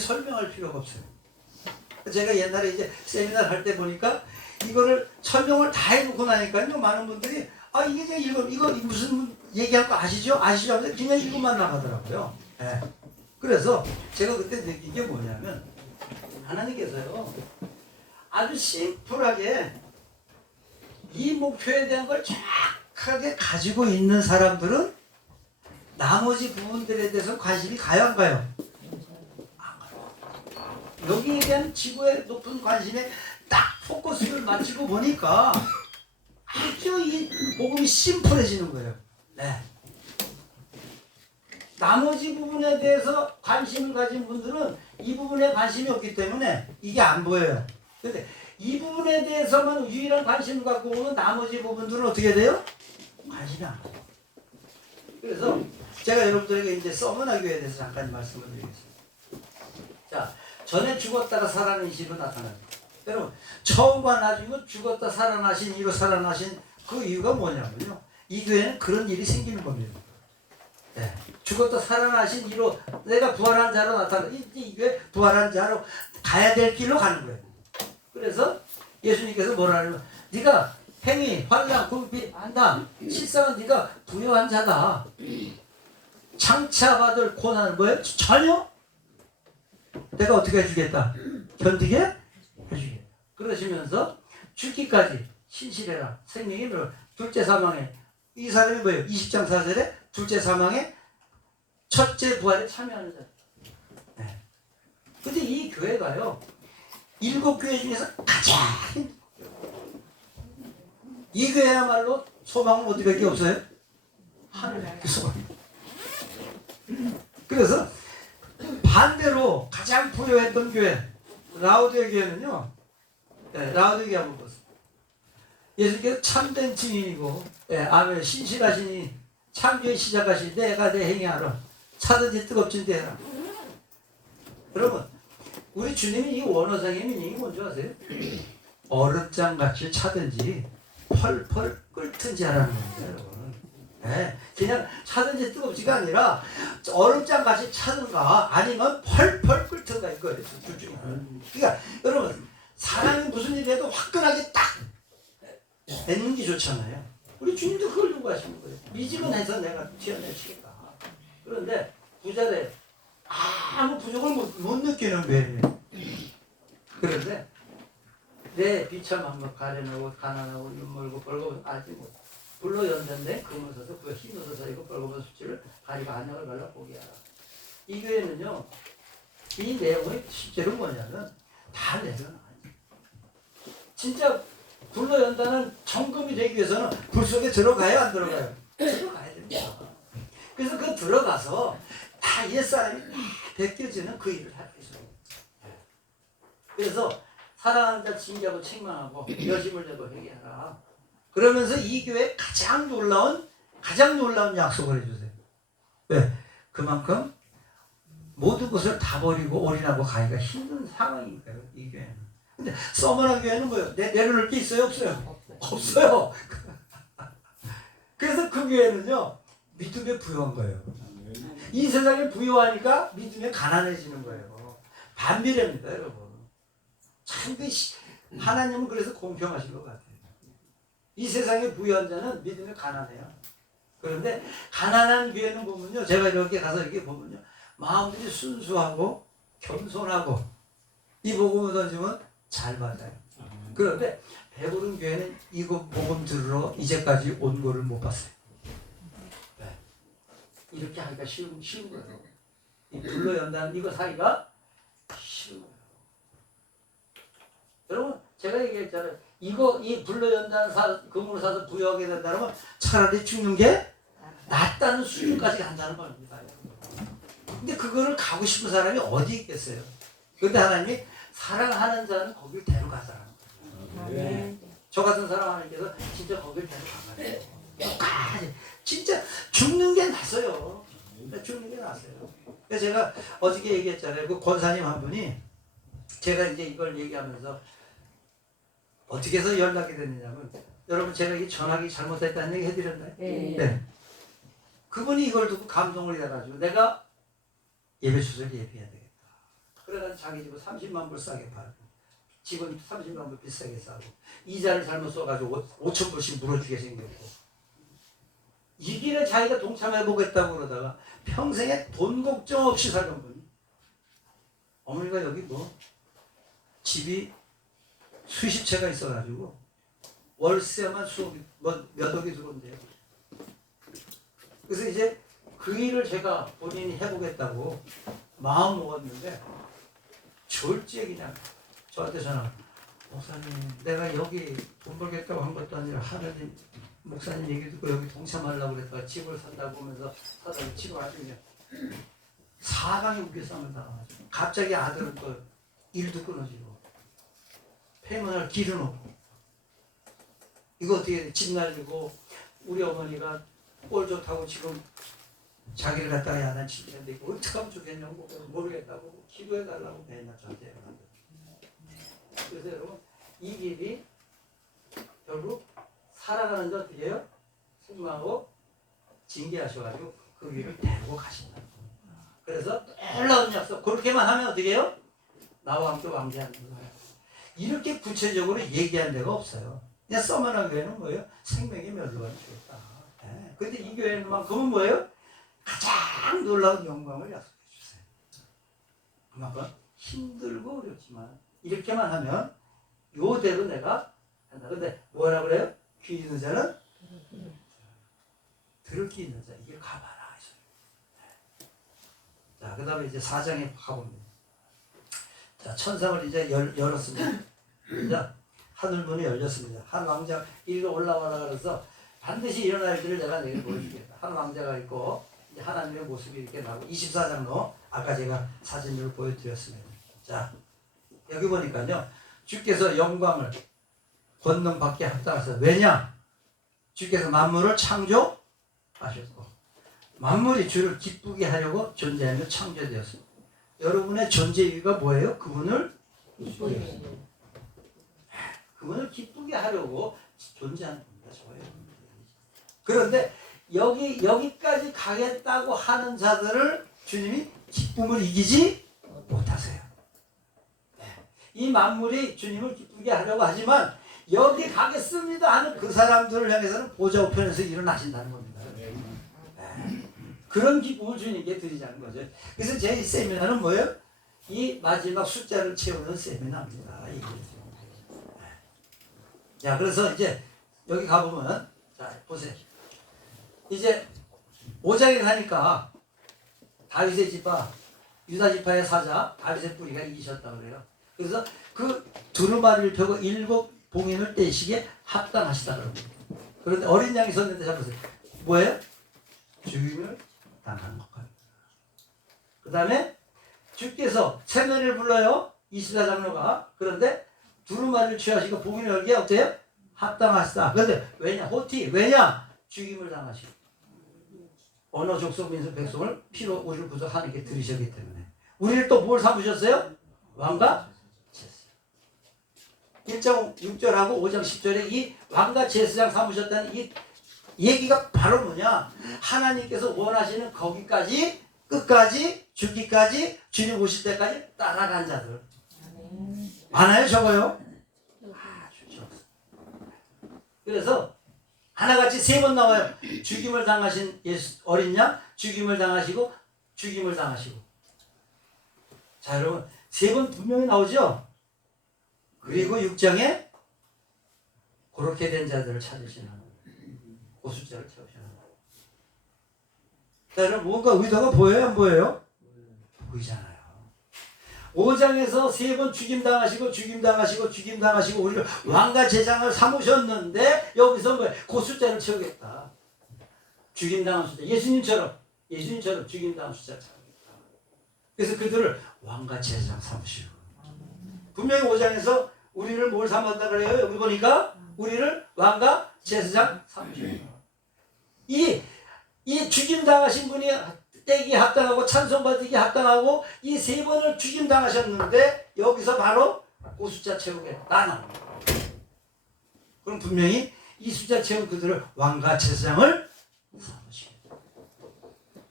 설명할 필요가 없어요. 제가 옛날에 이제 세미나 할 때 보니까 이거를 설명을 다 해놓고 나니까요, 많은 분들이 이게 제가 이거 무슨 얘기할 거 아시죠? 아시죠? 하면서 그냥 읽고만 나가더라고요. 네. 그래서 제가 그때 느낀 게 뭐냐면, 하나님께서요 아주 심플하게 이 목표에 대한 걸 정확하게 가지고 있는 사람들은 나머지 부분들에 대해서 관심이 가요, 안 가요? 안 가요. 여기에 대한 지구의 높은 관심에 딱 포커스를 맞추고 보니까 아주 이 복음이 심플해지는 거예요. 네. 나머지 부분에 대해서 관심을 가진 분들은 이 부분에 관심이 없기 때문에 이게 안 보여요. 근데 이 부분에 대해서만 유일한 관심을 갖고 오는 나머지 부분들은 어떻게 돼요? 관심이 안 가요. 그래서 제가 여러분들에게 이제 서머나 교회에 대해서 잠깐 말씀을 드리겠습니다. 자, 전에 죽었다가 살아난 시로 나타납니다. 여러분, 처음과 나중에 죽었다 살아나신 이로 살아나신 그 이유가 뭐냐면요, 이 교회는 그런 일이 생기는 겁니다. 네. 죽었다 살아나신 이로 내가 부활한 자로 나타나, 이 교회 부활한 자로 가야 될 길로 가는 거예요. 그래서 예수님께서 뭐라 하냐면, 네가 행위, 환란, 굶비, 안담, 실상은 네가 부요한 자다. 장차받을 고난은 뭐예요? 전혀 내가 어떻게 해주겠다? 견디게 해주겠다. 그러시면서 죽기까지 신실해라. 생명이 뭐예요? 둘째 사망에, 이 사람이 뭐예요? 20장 4절에 둘째 사망에 첫째 부활에 참여하는 자. 네. 근데 이 교회가요, 7교회 중에서 가장 이 교회야말로 소망은 어디밖에 없어요? 하늘의 소망. 그래서 반대로 가장 부유했던 교회 라우디게 교회는요, 라우디게 한번 보세요. 예수님께서 참된 증인이고, 아멘, 신실하시니 창조의 시작하시니 내가 내 행위하라. 차든지 뜨겁진 대라. 여러분, 우리 주님이 이 원어상의 미닝이 뭔지 아세요? 얼음장같이 차든지 펄펄 끓든지 하라는 겁니다, 여러분. 네, 그냥 차든지 뜨겁지가 아니라 얼음장같이 차든가 아니면 펄펄 끓든가 이거예요. 둘 중에 하나. 그러니까 여러분, 사람이 무슨 일이 해도 화끈하게 딱 되는 게 좋잖아요. 우리 주님도 그걸 요구하시는 거예요. 미지근해서 내가 튀어내시겠다. 그런데 부자래 아무 부족을 못 느끼는 거예요. 그런데 내 비참함을 가려내고 가난하고 눈멀고 벌거벗은 알지 못. 불로 연단데 금을 써서 그 힘을 써서 이거 벌거벗은 수치를 가리고 안약을 발라 보게 하라. 이 교회는요, 이 내용이 실제로 뭐냐면 다 내려놔요. 진짜 불로 연다는 정금이 되기 위해서는 불 속에 들어가야 안 들어가요? 들어가야 됩니다. 그래서 그 들어가서 다 옛사람이 다 벗겨지는 그 일을 하고 있어요. 그래서 사랑하는 자 징계하고 책망하고 여심을 내고 회개하라. 그러면서 이 교회에 가장 놀라운 약속을 해주세요. 왜? 그만큼 모든 것을 다 버리고 올인하고 가기가 힘든 상황이니까요, 이 교회는. 근데 서머나 교회는 뭐예요? 내려놓을 게 있어요? 없어요? 없어요. 그래서 그 교회는요, 믿음에 부유한 거예요. 이 세상에 부유하니까 믿음에 가난해지는 거예요. 반비례입니다, 여러분. 참, 하나님은 그래서 공평하신 것 같아요. 이 세상에 부유한 자는 믿음에 가난해요. 그런데 가난한 교회는 보면요, 제가 이렇게 가서 이렇게 보면요, 마음들이 순수하고 겸손하고 이 복음을 던지면 잘 받아요. 그런데 배부른 교회는 이거 복음 들으러 이제까지 온 거를 못 봤어요. 네. 이렇게 하기가 쉬운 거예요. 이 불로 연다는 이거 사기가 쉬운 거예요. 여러분, 제가 얘기했잖아요. 이 불로 연다는 금으로 사서 부여하게 된다면 차라리 죽는 게 낫다는 수준까지 간다는 겁니다. 근데 그거를 가고 싶은 사람이 어디 있겠어요? 그런데 하나님이 사랑하는 자는 거길 데려가자라는 거예요. 네. 저 같은 사람 하나님께서 진짜 거길 데려가요. 끝까지. 진짜 죽는 게 낫어요. 죽는 게 낫어요. 그래서 제가 어저께 얘기했잖아요. 그 권사님 한 분이 제가 이제 이걸 얘기하면서 어떻게 해서 연락이 됐느냐면, 여러분 제가 이 전화기 잘못했다는 얘기 해드렸나요? 네. 그분이 이걸 듣고 감동을 해가지고 내가 예배 주소를 예비해야 되겠다. 그래가지고 자기 집은 30만 불 싸게 팔고 집은 30만 불 비싸게 사고 이자를 잘못 써가지고 5천 불씩 물어주게 생겼고 이 길에 자기가 동참해보겠다고 그러다가 평생에 돈 걱정 없이 살던 분이 어머니가 여기 뭐 집이 수십 채가 있어가지고 월세만 몇 억이 들어온대요. 그래서 이제 그 일을 제가 본인이 해보겠다고 마음 먹었는데 졸지에 그냥 저한테 전화, 목사님 내가 여기 돈 벌겠다고 한 것도 아니라 하나님 목사님 얘기 듣고 여기 동참하려고 그랬다가 집을 산다고 하면서 사다가 집을 아주 그냥 4강에 우겨싸움을 당해가지고 갑자기 아들은 또 일도 끊어지고 폐문할 길은 없고 이거 어떻게 집 날리고 우리 어머니가 꼴 좋다고 지금 자기를 갖다가 야단치는데 이거 어떻게 하면 좋겠냐고 모르겠다고 기도해달라고 맨날 저한테 그래서 여러분 이 길이 결국 살아가는데 어떻게 해요? 책망하고 징계하셔가지고 그 길을 데리고 가신다. 그래서 놀라운 약속 그렇게만 하면 어떻게 해요? 나와 함께 왕래하는 거예요. 이렇게 구체적으로 얘기한 데가 없어요. 그냥 써만한 교회는 뭐예요? 생명의 멸로가 죽었다. 네. 근데 이 교회는만큼은 뭐예요? 가장 놀라운 영광을 약속해 주세요. 그만큼 힘들고 어렵지만 이렇게만 하면 요대로 내가 한다. 근데 뭐라 그래요? 귀 있는 자는 들을 귀 있는 자 이게 가봐라. 자, 그 다음에 이제 4장에 가봅니다. 자, 천상을 이제 열었습니다. 자, 하늘문이 열렸습니다. 한 왕자 이리로 올라와라 그래서 반드시 일어날 일들을 내가 내게 보여주겠다. 한 왕자가 있고 이제 하나님의 모습이 이렇게 나오고 24장로 아까 제가 사진으로 보여드렸습니다. 자, 여기 보니까요. 주께서 영광을 권능받게 합당하셔서 왜냐? 주께서 만물을 창조하셨고 만물이 주를 기쁘게 하려고 존재하며 창조되었습니다. 여러분의 존재 이유가 뭐예요? 그분을 기쁘게 하려고 존재하는 겁니다. 저예요. 그런데 여기까지 가겠다고 하는 자들을 주님이 기쁨을 이기지 못하세요. 이 만물이 주님을 기쁘게 하려고 하지만 여기 가겠습니다 하는 그 사람들을 향해서는 보좌 우편에서 일어나신다는 겁니다. 그런 기쁨을 주님께 드리자는 거죠. 그래서 제 세미나는 뭐예요? 이 마지막 숫자를 채우는 세미나입니다. 자, 그래서 이제 여기 가보면 자 보세요. 이제 5장에 가니까 다윗의 지파, 유다 지파의 사자 다윗의 뿌리가 이기셨다 그래요. 그래서 그 두루마리를 펴고 7 봉인을 떼시기에 합당하시다 그럽니다. 그런데 어린 양이 섰는데 잘 보세요. 뭐예요? 죽임을 당하는 것과. 그 다음에 주께서 세면을 불러요. 24장로가. 그런데 두루마리를 취하시고 봉인을 열기에 어때요? 합당하시다. 그런데 왜냐? 호티. 왜냐? 죽임을 당하시고. 언어, 족속, 민족, 백성을 피로 우리를 구속하는 하나님께 들으셨기 때문에. 우리를 또 뭘 삼으셨어요? 왕과 제사장. 1장 6절하고 5장 10절에 이 왕과 제사장 삼으셨다는 이 얘기가 바로 뭐냐? 하나님께서 원하시는 거기까지 끝까지 죽기까지 주님 오실 때까지 따라간 자들. 많아요 적어요? 아주 적어요. 그래서 하나같이 3번 나와요. 죽임을 당하신 예수 어린 양, 죽임을 당하시고 죽임을 당하시고. 자 여러분 3번 분명히 나오죠? 그리고 6장에 그렇게 된 자들을 찾으시는 그 숫자를 채우시는 거예요. 자, 여러분 뭔가 의도가 보여요? 안 보여요? 보이잖아요. 5장에서 3번 죽임당하시고 우리를 왕과 제장을 삼으셨는데 여기서 뭐예요? 그 숫자를 채우겠다. 죽임당한 숫자. 예수님처럼 죽임당한 숫자를 채우겠다. 그래서 그들을 왕과 제장 삼으시고 분명히 5장에서 우리를 뭘 삼았다 그래요? 여기 보니까 우리를 왕과 제사장 삼으시고 이 죽임당하신 분이 떼기 합당하고 찬송받기 합당하고 이 3번을 죽임당하셨는데 여기서 바로 그 숫자 채우겠다. 그럼 분명히 이 숫자 채운 그들을 왕과 제사장을 삼으시겠다.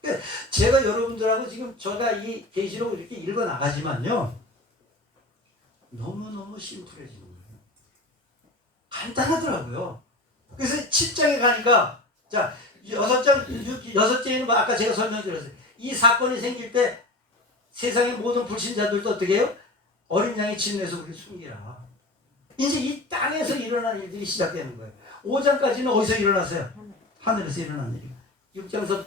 그러니까 제가 여러분들하고 지금 제가 이 계시록 이렇게 읽어 나가지만요, 너무너무 심플해지는 거예요. 간단하더라고요. 그래서 7장에 가니까, 자, 6장에는 뭐 아까 제가 설명드렸어요. 이 사건이 생길 때 세상의 모든 불신자들도 어떻게 해요? 어린 양의 진에서 우리 숨기라. 이제 이 땅에서 일어나는 일들이 시작되는 거예요. 5장까지는 어디서 일어났어요? 하늘에서 일어난 일이에요. 6장부터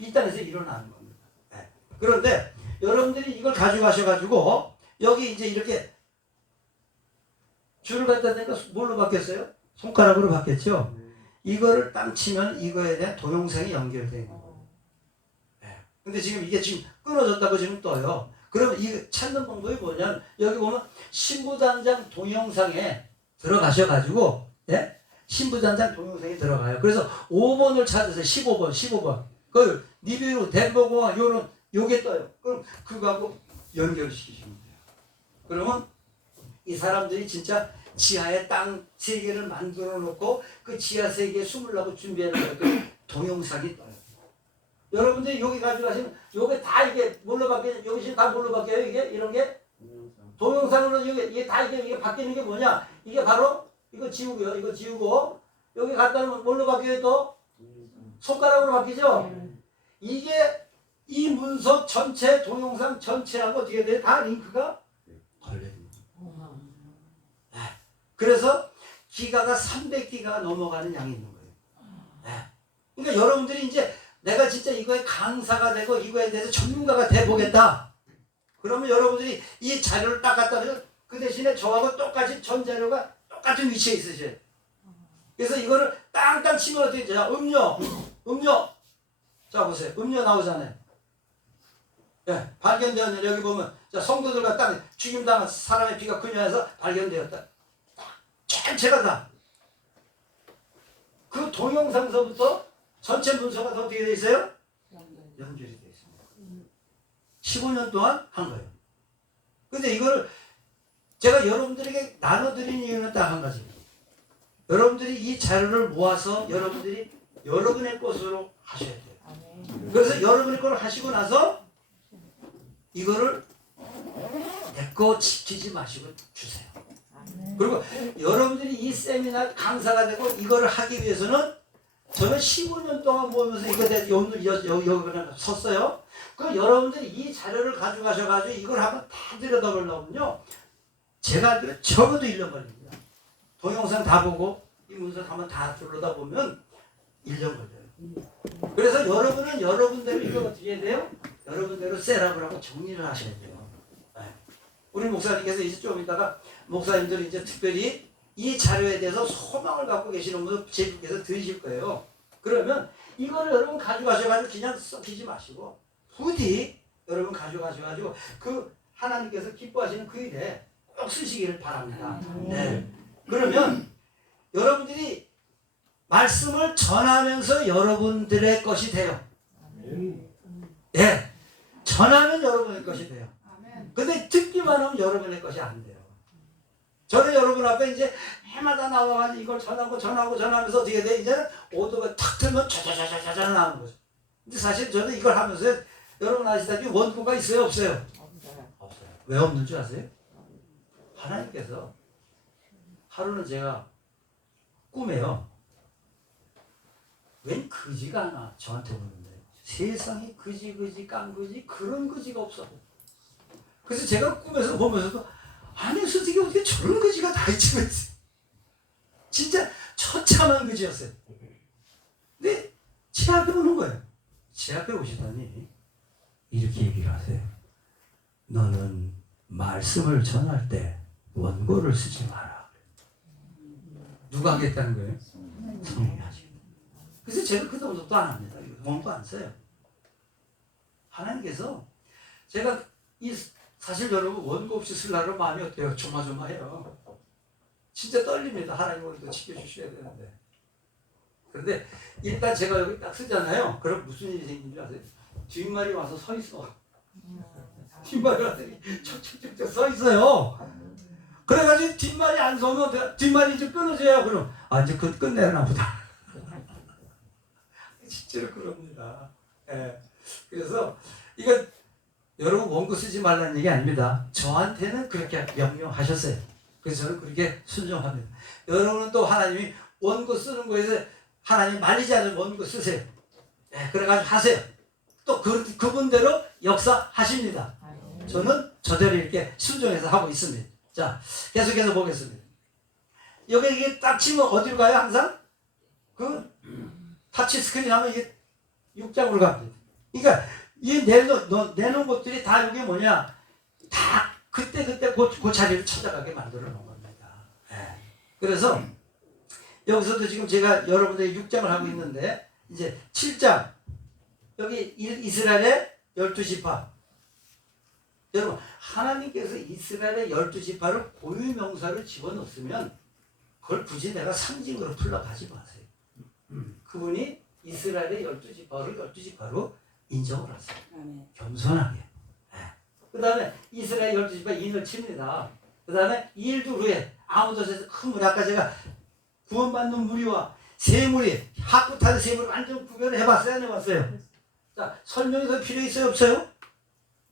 이 땅에서 일어나는 겁니다. 네. 그런데 여러분들이 이걸 가져가셔가지고 여기 이제 이렇게 줄을 갖다 대니까 뭘로 바뀌었어요? 손가락으로 바뀌었죠? 이거를 땅 치면 이거에 대한 동영상이 연결되는 거예요. 네. 근데 지금 이게 지금 끊어졌다고 지금 떠요. 그러면 이 찾는 방법이 뭐냐면 여기 보면 신부단장 동영상에 들어가셔가지고, 예? 신부단장 동영상에 들어가요. 그래서 5번을 찾으세요. 15번. 그 니비루, 덴버고와 요게 떠요. 그럼 그거하고 연결시키시면 돼요. 그러면 이 사람들이 진짜 지하에 땅 세계를 만들어 놓고 그 지하 세계에 숨으려고 준비하는 그 동영상이 떠요. 여러분들이 여기 가져가시면 요게 다 이게 뭘로 바뀌어요? 여기 지금 다 뭘로 바뀌어요? 이게 이런 게 동영상으로 이게 다 이게 바뀌는 게 뭐냐? 이게 바로 이거 지우고요. 이거 지우고 여기 갖다 놓으면 뭘로 바뀌어요? 또 손가락으로 바뀌죠? 이게 이 문서 전체 동영상 전체하고 어떻게 돼요? 다 링크가 걸려있는 거예요. 그래서 기가가 300기가 넘어가는 양이 있는 거예요. 그러니까 여러분들이 이제 내가 진짜 이거에 강사가 되고 이거에 대해서 전문가가 돼보겠다. 그러면 여러분들이 이 자료를 딱 갖다 놓으면 그 대신에 저하고 똑같이 전 자료가 똑같은 위치에 있으셔요. 그래서 이거를 땅땅 치면 어떻게 되죠? 음료. 자 보세요. 음료 나오잖아요. 예, 발견되었네. 여기 보면 자, 성도들과 땅 죽임당한 사람의 피가 그녀에서 발견되었다. 전체가 다. 그 동영상서부터 전체 문서가 다 어떻게 되어 있어요? 연결이 되어 있습니다. 15년 동안 한 거예요. 근데 이걸 제가 여러분들에게 나눠드린 이유는 딱 한 가지입니다. 여러분들이 이 자료를 모아서 여러분들이 여러분의 것으로 하셔야 돼요. 그래서 여러분의 걸 하시고 나서 이거를 내 거 지키지 마시고 주세요. 그리고 여러분들이 이 세미나 강사가 되고 이거를 하기 위해서는 저는 15년 동안 모으면서 이거에 대해서 여기 섰어요. 그럼 여러분들이 이 자료를 가져가셔가지고 이걸 한번 다 들여다보려면요. 제가 적어도 1년 걸립니다. 동영상 다 보고 이 문서 한번 다 들여다보면 1년 걸려요. 그래서 여러분은 여러분대로 이걸 어떻게 해야 돼요? 여러분대로 셋업을 하고 정리를 하셔야 돼요. 우리 목사님께서 이제 좀 이따가 목사님들이 이제 특별히 이 자료에 대해서 소망을 갖고 계시는 분들 제주께서 들으실 거예요. 그러면 이거를 여러분 가져가셔가지고 그냥 썩히지 마시고 부디 여러분 가져가셔가지고 그 하나님께서 기뻐하시는 그 일에 꼭 쓰시기를 바랍니다. 네. 그러면 여러분들이 말씀을 전하면서 여러분들의 것이 돼요. 네. 전하면 여러분의 것이 돼요. 근데 듣기만 하면 여러분의 것이 안 돼요. 저는 여러분 앞에 이제 해마다 나와가지고 이걸 전하면서 어떻게 돼? 이제는 오도가 탁 틀면 자자자자자 나오는 거죠. 근데 사실 저는 이걸 하면서 여러분 아시다시피 원고가 있어요? 없어요? 없어요. 왜 없는 줄 아세요? 하나님께서 하루는 제가 꿈에요. 웬 거지가 하나 저한테 오는데 세상에 거지 깡거지 그런 거지가 없어. 그래서 제가 꿈에서 보면서도 아니 선생님 어떻게 저런 거지가 다 있지 그랬어요. 진짜 처참한 거지였어요. 근데 제 앞에 오는 거예요. 제 앞에 오시더니 이렇게 얘기를 하세요. 너는 말씀을 전할 때 원고를 쓰지 마라. 누가 하겠다는 거예요? 성령이 하시고. 그래서 제가 그때부터 안 합니다. 원고 안 써요. 하나님께서 제가 사실 여러분 원고 없이 쓰려고 마음이 어때요? 조마조마해요. 진짜 떨립니다. 하나님 우리도 지켜주셔야 되는데. 그런데 일단 제가 여기 딱 쓰잖아요. 그럼 무슨 일이 생긴 줄 아세요? 뒷말이 와서 서 있어. 뒷말이 와서 척척척척 서 있어요. 그래가지고 뒷말이 안 서면 뒷말이 이제 끊어져요. 그럼 이제 끝내나 보다. 실제로 그럽니다. 예. 그래서 이거 여러분 원고 쓰지 말라는 얘기 아닙니다. 저한테는 그렇게 명령하셨어요. 그래서 저는 그렇게 순종합니다. 여러분은 또 하나님이 원고 쓰는 거에서 하나님 말리지 않은 원고 쓰세요. 예, 그래가지고 하세요. 또 그분대로 역사하십니다. 저는 저대로 이렇게 순종해서 하고 있습니다. 자, 계속해서 보겠습니다. 여기 이게 딱 치면 어디로 가요? 항상 그 타치 스크린 하면 이게 6장으로 갑니다. 그러니까 이 내놓은 것들이 다 이게 뭐냐? 다 그때 그 자리를 찾아가게 만들어 놓은 겁니다. 네. 그래서 여기서도 지금 제가 여러분들이 6장을 하고 있는데 이제 7장 여기 이스라엘의 12지파. 여러분 하나님께서 이스라엘의 12지파를 고유명사를 집어넣었으면 그걸 굳이 내가 상징으로 풀러가지 마세요. 그분이 이스라엘의 12지파를 12지파로 인정을 하세요. 겸손하게. 네. 그 다음에 이스라엘 12지파 인을 칩니다. 그 다음에 2일도 후에 아무 곳에서 큰 물, 아까 제가 구원받는 무리와 새무리, 학구타는 새무리 완전 구별을 해봤어요? 안 해봤어요? 자, 설명이 더 필요 있어요? 없어요?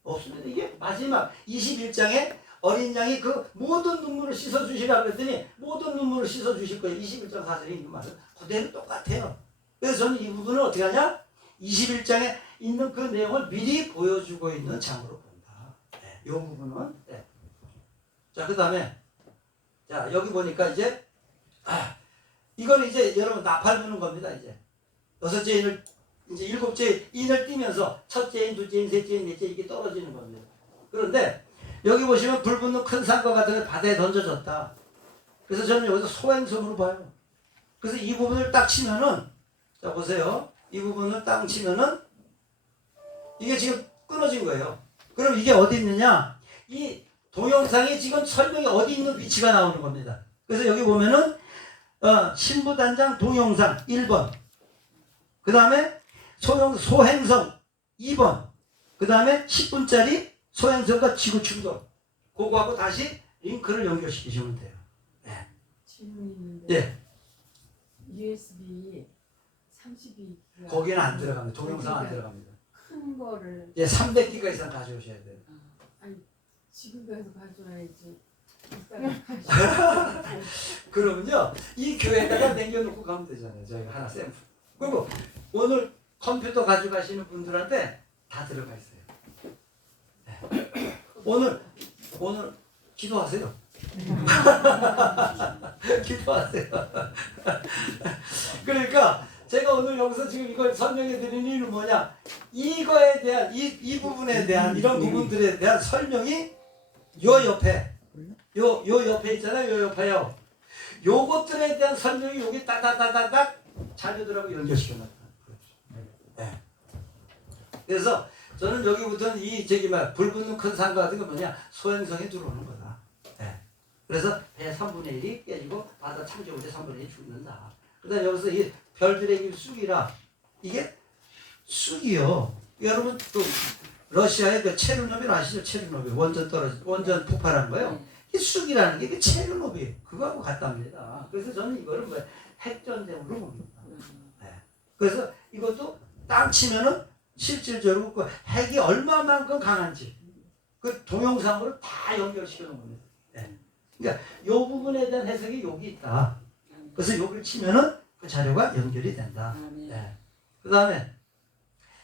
없습니다. 이게 마지막 21장에 어린 양이 그 모든 눈물을 씻어주시라고 했더니 모든 눈물을 씻어주실 거예요. 21장 4절에 있는 말은 그대로 똑같아요. 그래서 저는 이 부분을 어떻게 하냐? 21장에 있는 그 내용을 미리 보여주고 있는 장으로 본다. 네, 이 부분은. 네. 자, 그 다음에 자 여기 보니까 이제 이걸 이제 여러분 나팔 부는 겁니다. 이제 6째 인을 이제 7째 인을 띄면서 첫째 인, 둘째 인, 셋째 인, 넷째 이게 떨어지는 겁니다. 그런데 여기 보시면 불 붙는 큰 산과 같은 게 바다에 던져졌다. 그래서 저는 여기서 소행성으로 봐요. 그래서 이 부분을 딱 치면은 자 보세요. 이 부분을 딱 치면은 이게 지금 끊어진 거예요. 그럼 이게 어디 있느냐? 이 동영상이 지금 설명이 어디 있는 위치가 나오는 겁니다. 그래서 여기 보면은 신부단장 동영상 1번, 그 다음에 소행성 2번, 그 다음에 10분짜리 소행성과 지구 충돌, 그거하고 다시 링크를 연결시키시면 돼요. 네. 질문이 있는데 네. USB 32기가 거기는 안 들어갑니다. 동영상 안 들어갑니다. 큰 거를 예, 300기가 이상 가져오셔야 돼요. 아니 지금 가서 가져와야지. 이따가 그러면요, 이 교회에다가 남겨놓고 가면 되잖아요. 저희가 하나 샘플. 그리고 오늘 컴퓨터 가져가시는 분들한테 다 들어가 있어요. 네. 오늘 기도하세요. 기도하세요. 그러니까 제가 오늘 여기서 지금 이걸 설명해 드리는 이유는 뭐냐? 이거에 대한 이 부분에 대한 이런 부분들에 대한 설명이 요 옆에 요 옆에 있잖아요. 요 옆에요. 요것들에 대한 설명이 여기 따다다다닥 자료들하고 연결시켜 놨다. 네. 그래서 저는 여기부터는 불 붙는 큰 산과 같은 거 뭐냐? 소행성이 들어오는 거다. 네. 그래서 배 3분의 1이 깨지고 바다 창조물의 3분의 1이 죽는다. 그다음 여기서 이 별들의 길 쑥이라 이게 쑥이요. 여러분 또 러시아의 그 체르노빌 아시죠? 체르노빌 원전 폭발한 거요. 이 쑥이라는 게 그 체르노빌 그거하고 같답니다. 그래서 저는 이거를 뭐 핵전쟁으로 봅니다. 네. 그래서 이것도 땅 치면은 실질적으로 그 핵이 얼마만큼 강한지 그 동영상으로 다 연결시켜 놓은 겁니다. 네. 그러니까 이 부분에 대한 해석이 여기 있다. 그래서 여기를 치면은 그 자료가 연결이 된다. 네. 그 다음에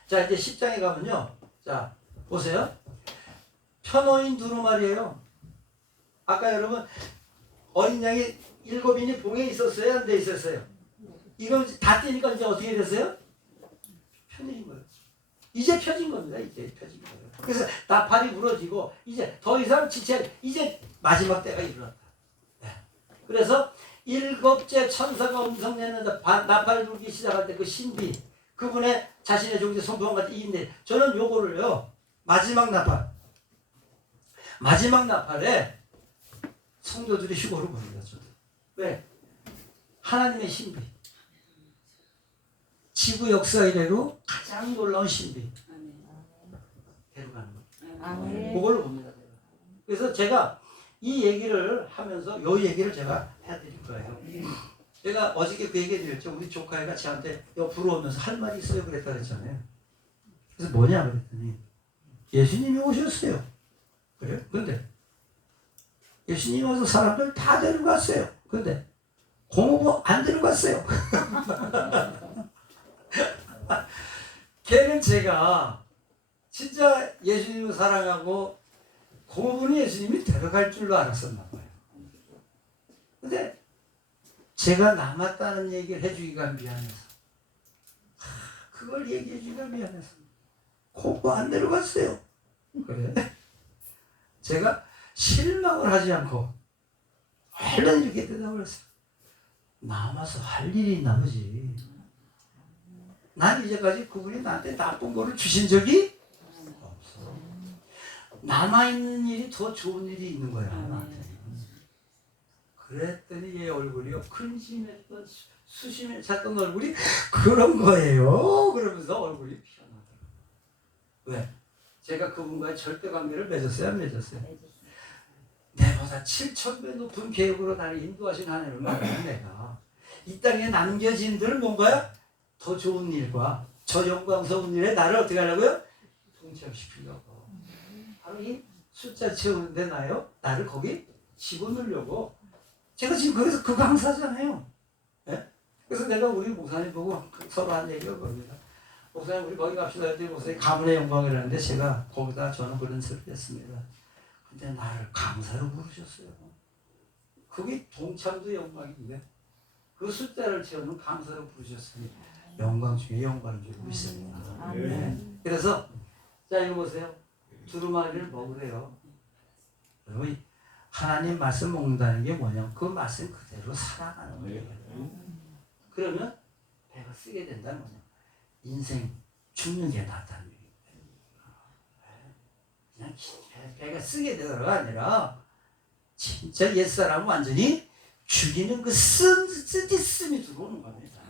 자 이제 10장에 가면요. 자 보세요. 편호인 두루마리예요. 아까 여러분 어린 양이 7인이 봉에 있었어요? 안 돼 있었어요? 이거 다 떼니까 이제 어떻게 됐어요? 편해진 거예요. 이제 펴진 겁니다. 이제 펴진 거예요. 그래서 나팔이 부러지고 이제 더 이상 이제 마지막 때가 일어났다. 네. 그래서 7째 천사가 음성 내는데 나팔을 불기 시작할 때 그 신비 그분의 자신의 종지 선포한 같은 이인데 저는 요거를요 마지막 나팔에 성도들이 휴거로 봅니다. 저도. 왜? 하나님의 신비 지구 역사 이래로 가장 놀라운 신비 데려가는 거. 그걸로 봅니다. 그래서 제가 이 얘기를 하면서 요 얘기를 제가 해드릴 거예요. 제가 어저께 그 얘기 드렸죠. 우리 조카애가 저한테 옆으로 오면서 할 말이 있어요 그랬다 그랬잖아요. 그래서 뭐냐 그랬더니 예수님이 오셨어요. 그래요? 근데 예수님 와서 사람들 다 데려갔어요. 근데 공부 안 데려갔어요. 걔는 제가 진짜 예수님을 사랑하고 공부는 예수님이 데려갈 줄로 알았었나 봐요. 근데 제가 남았다는 얘기를 해주기가 미안해서 그걸 얘기해주기가 미안해서 공부 안 데려갔어요. 그래? 제가 실망을 하지 않고 얼른 이렇게 대답을 했어요. 남아서 할 일이 있나 보지. 난 이제까지 그분이 나한테 나쁜 거를 주신 적이 없어. 남아있는 일이 더 좋은 일이 있는 거야 나한테. 그랬더니 얘 얼굴이요 근심했던 수심에 찼던 얼굴이 그런 거예요. 그러면서 얼굴이 피어나더라고요. 왜? 제가 그분과의 절대 관계를 맺었어요 안 맺었어요? 내보다 7,000배 높은 계획으로 나를 인도하신 하나님을 말하는 내가 이 땅에 남겨진 들 뭔가요? 더 좋은 일과 저 영광스러운 일에 나를 어떻게 하려고요? 동참시키려고. 바로 이 숫자 채우는데 나를 거기 집어넣으려고. 제가 지금 거기서 그 강사잖아요. 네? 그래서 내가 우리 목사님 보고 서로 한 얘기가 그겁니다. 목사님 우리 거기 갑시다 했더니 목사님 가문의 영광이라는데 제가 거기다 저는 그런 소리를 했습니다. 근데 나를 강사로 부르셨어요. 그게 동참도 영광인데 그 숫자를 채우는 강사로 부르셨으니 영광 중에 영광인 줄 믿습니다. 네. 그래서 자 이거 보세요. 두루마리를 먹으래요. 여러분 하나님 말씀 먹는다는 게 뭐냐? 그 말씀 그대로 살아가는 거예요. 그러면 배가 쓰게 된다는 거냐? 인생 죽는 게 낫다는 얘기예요. 그냥 배가 쓰게 되더라가 아니라 진짜 옛사람은 완전히 죽이는 그 쓰디씀이 들어오는 겁니다.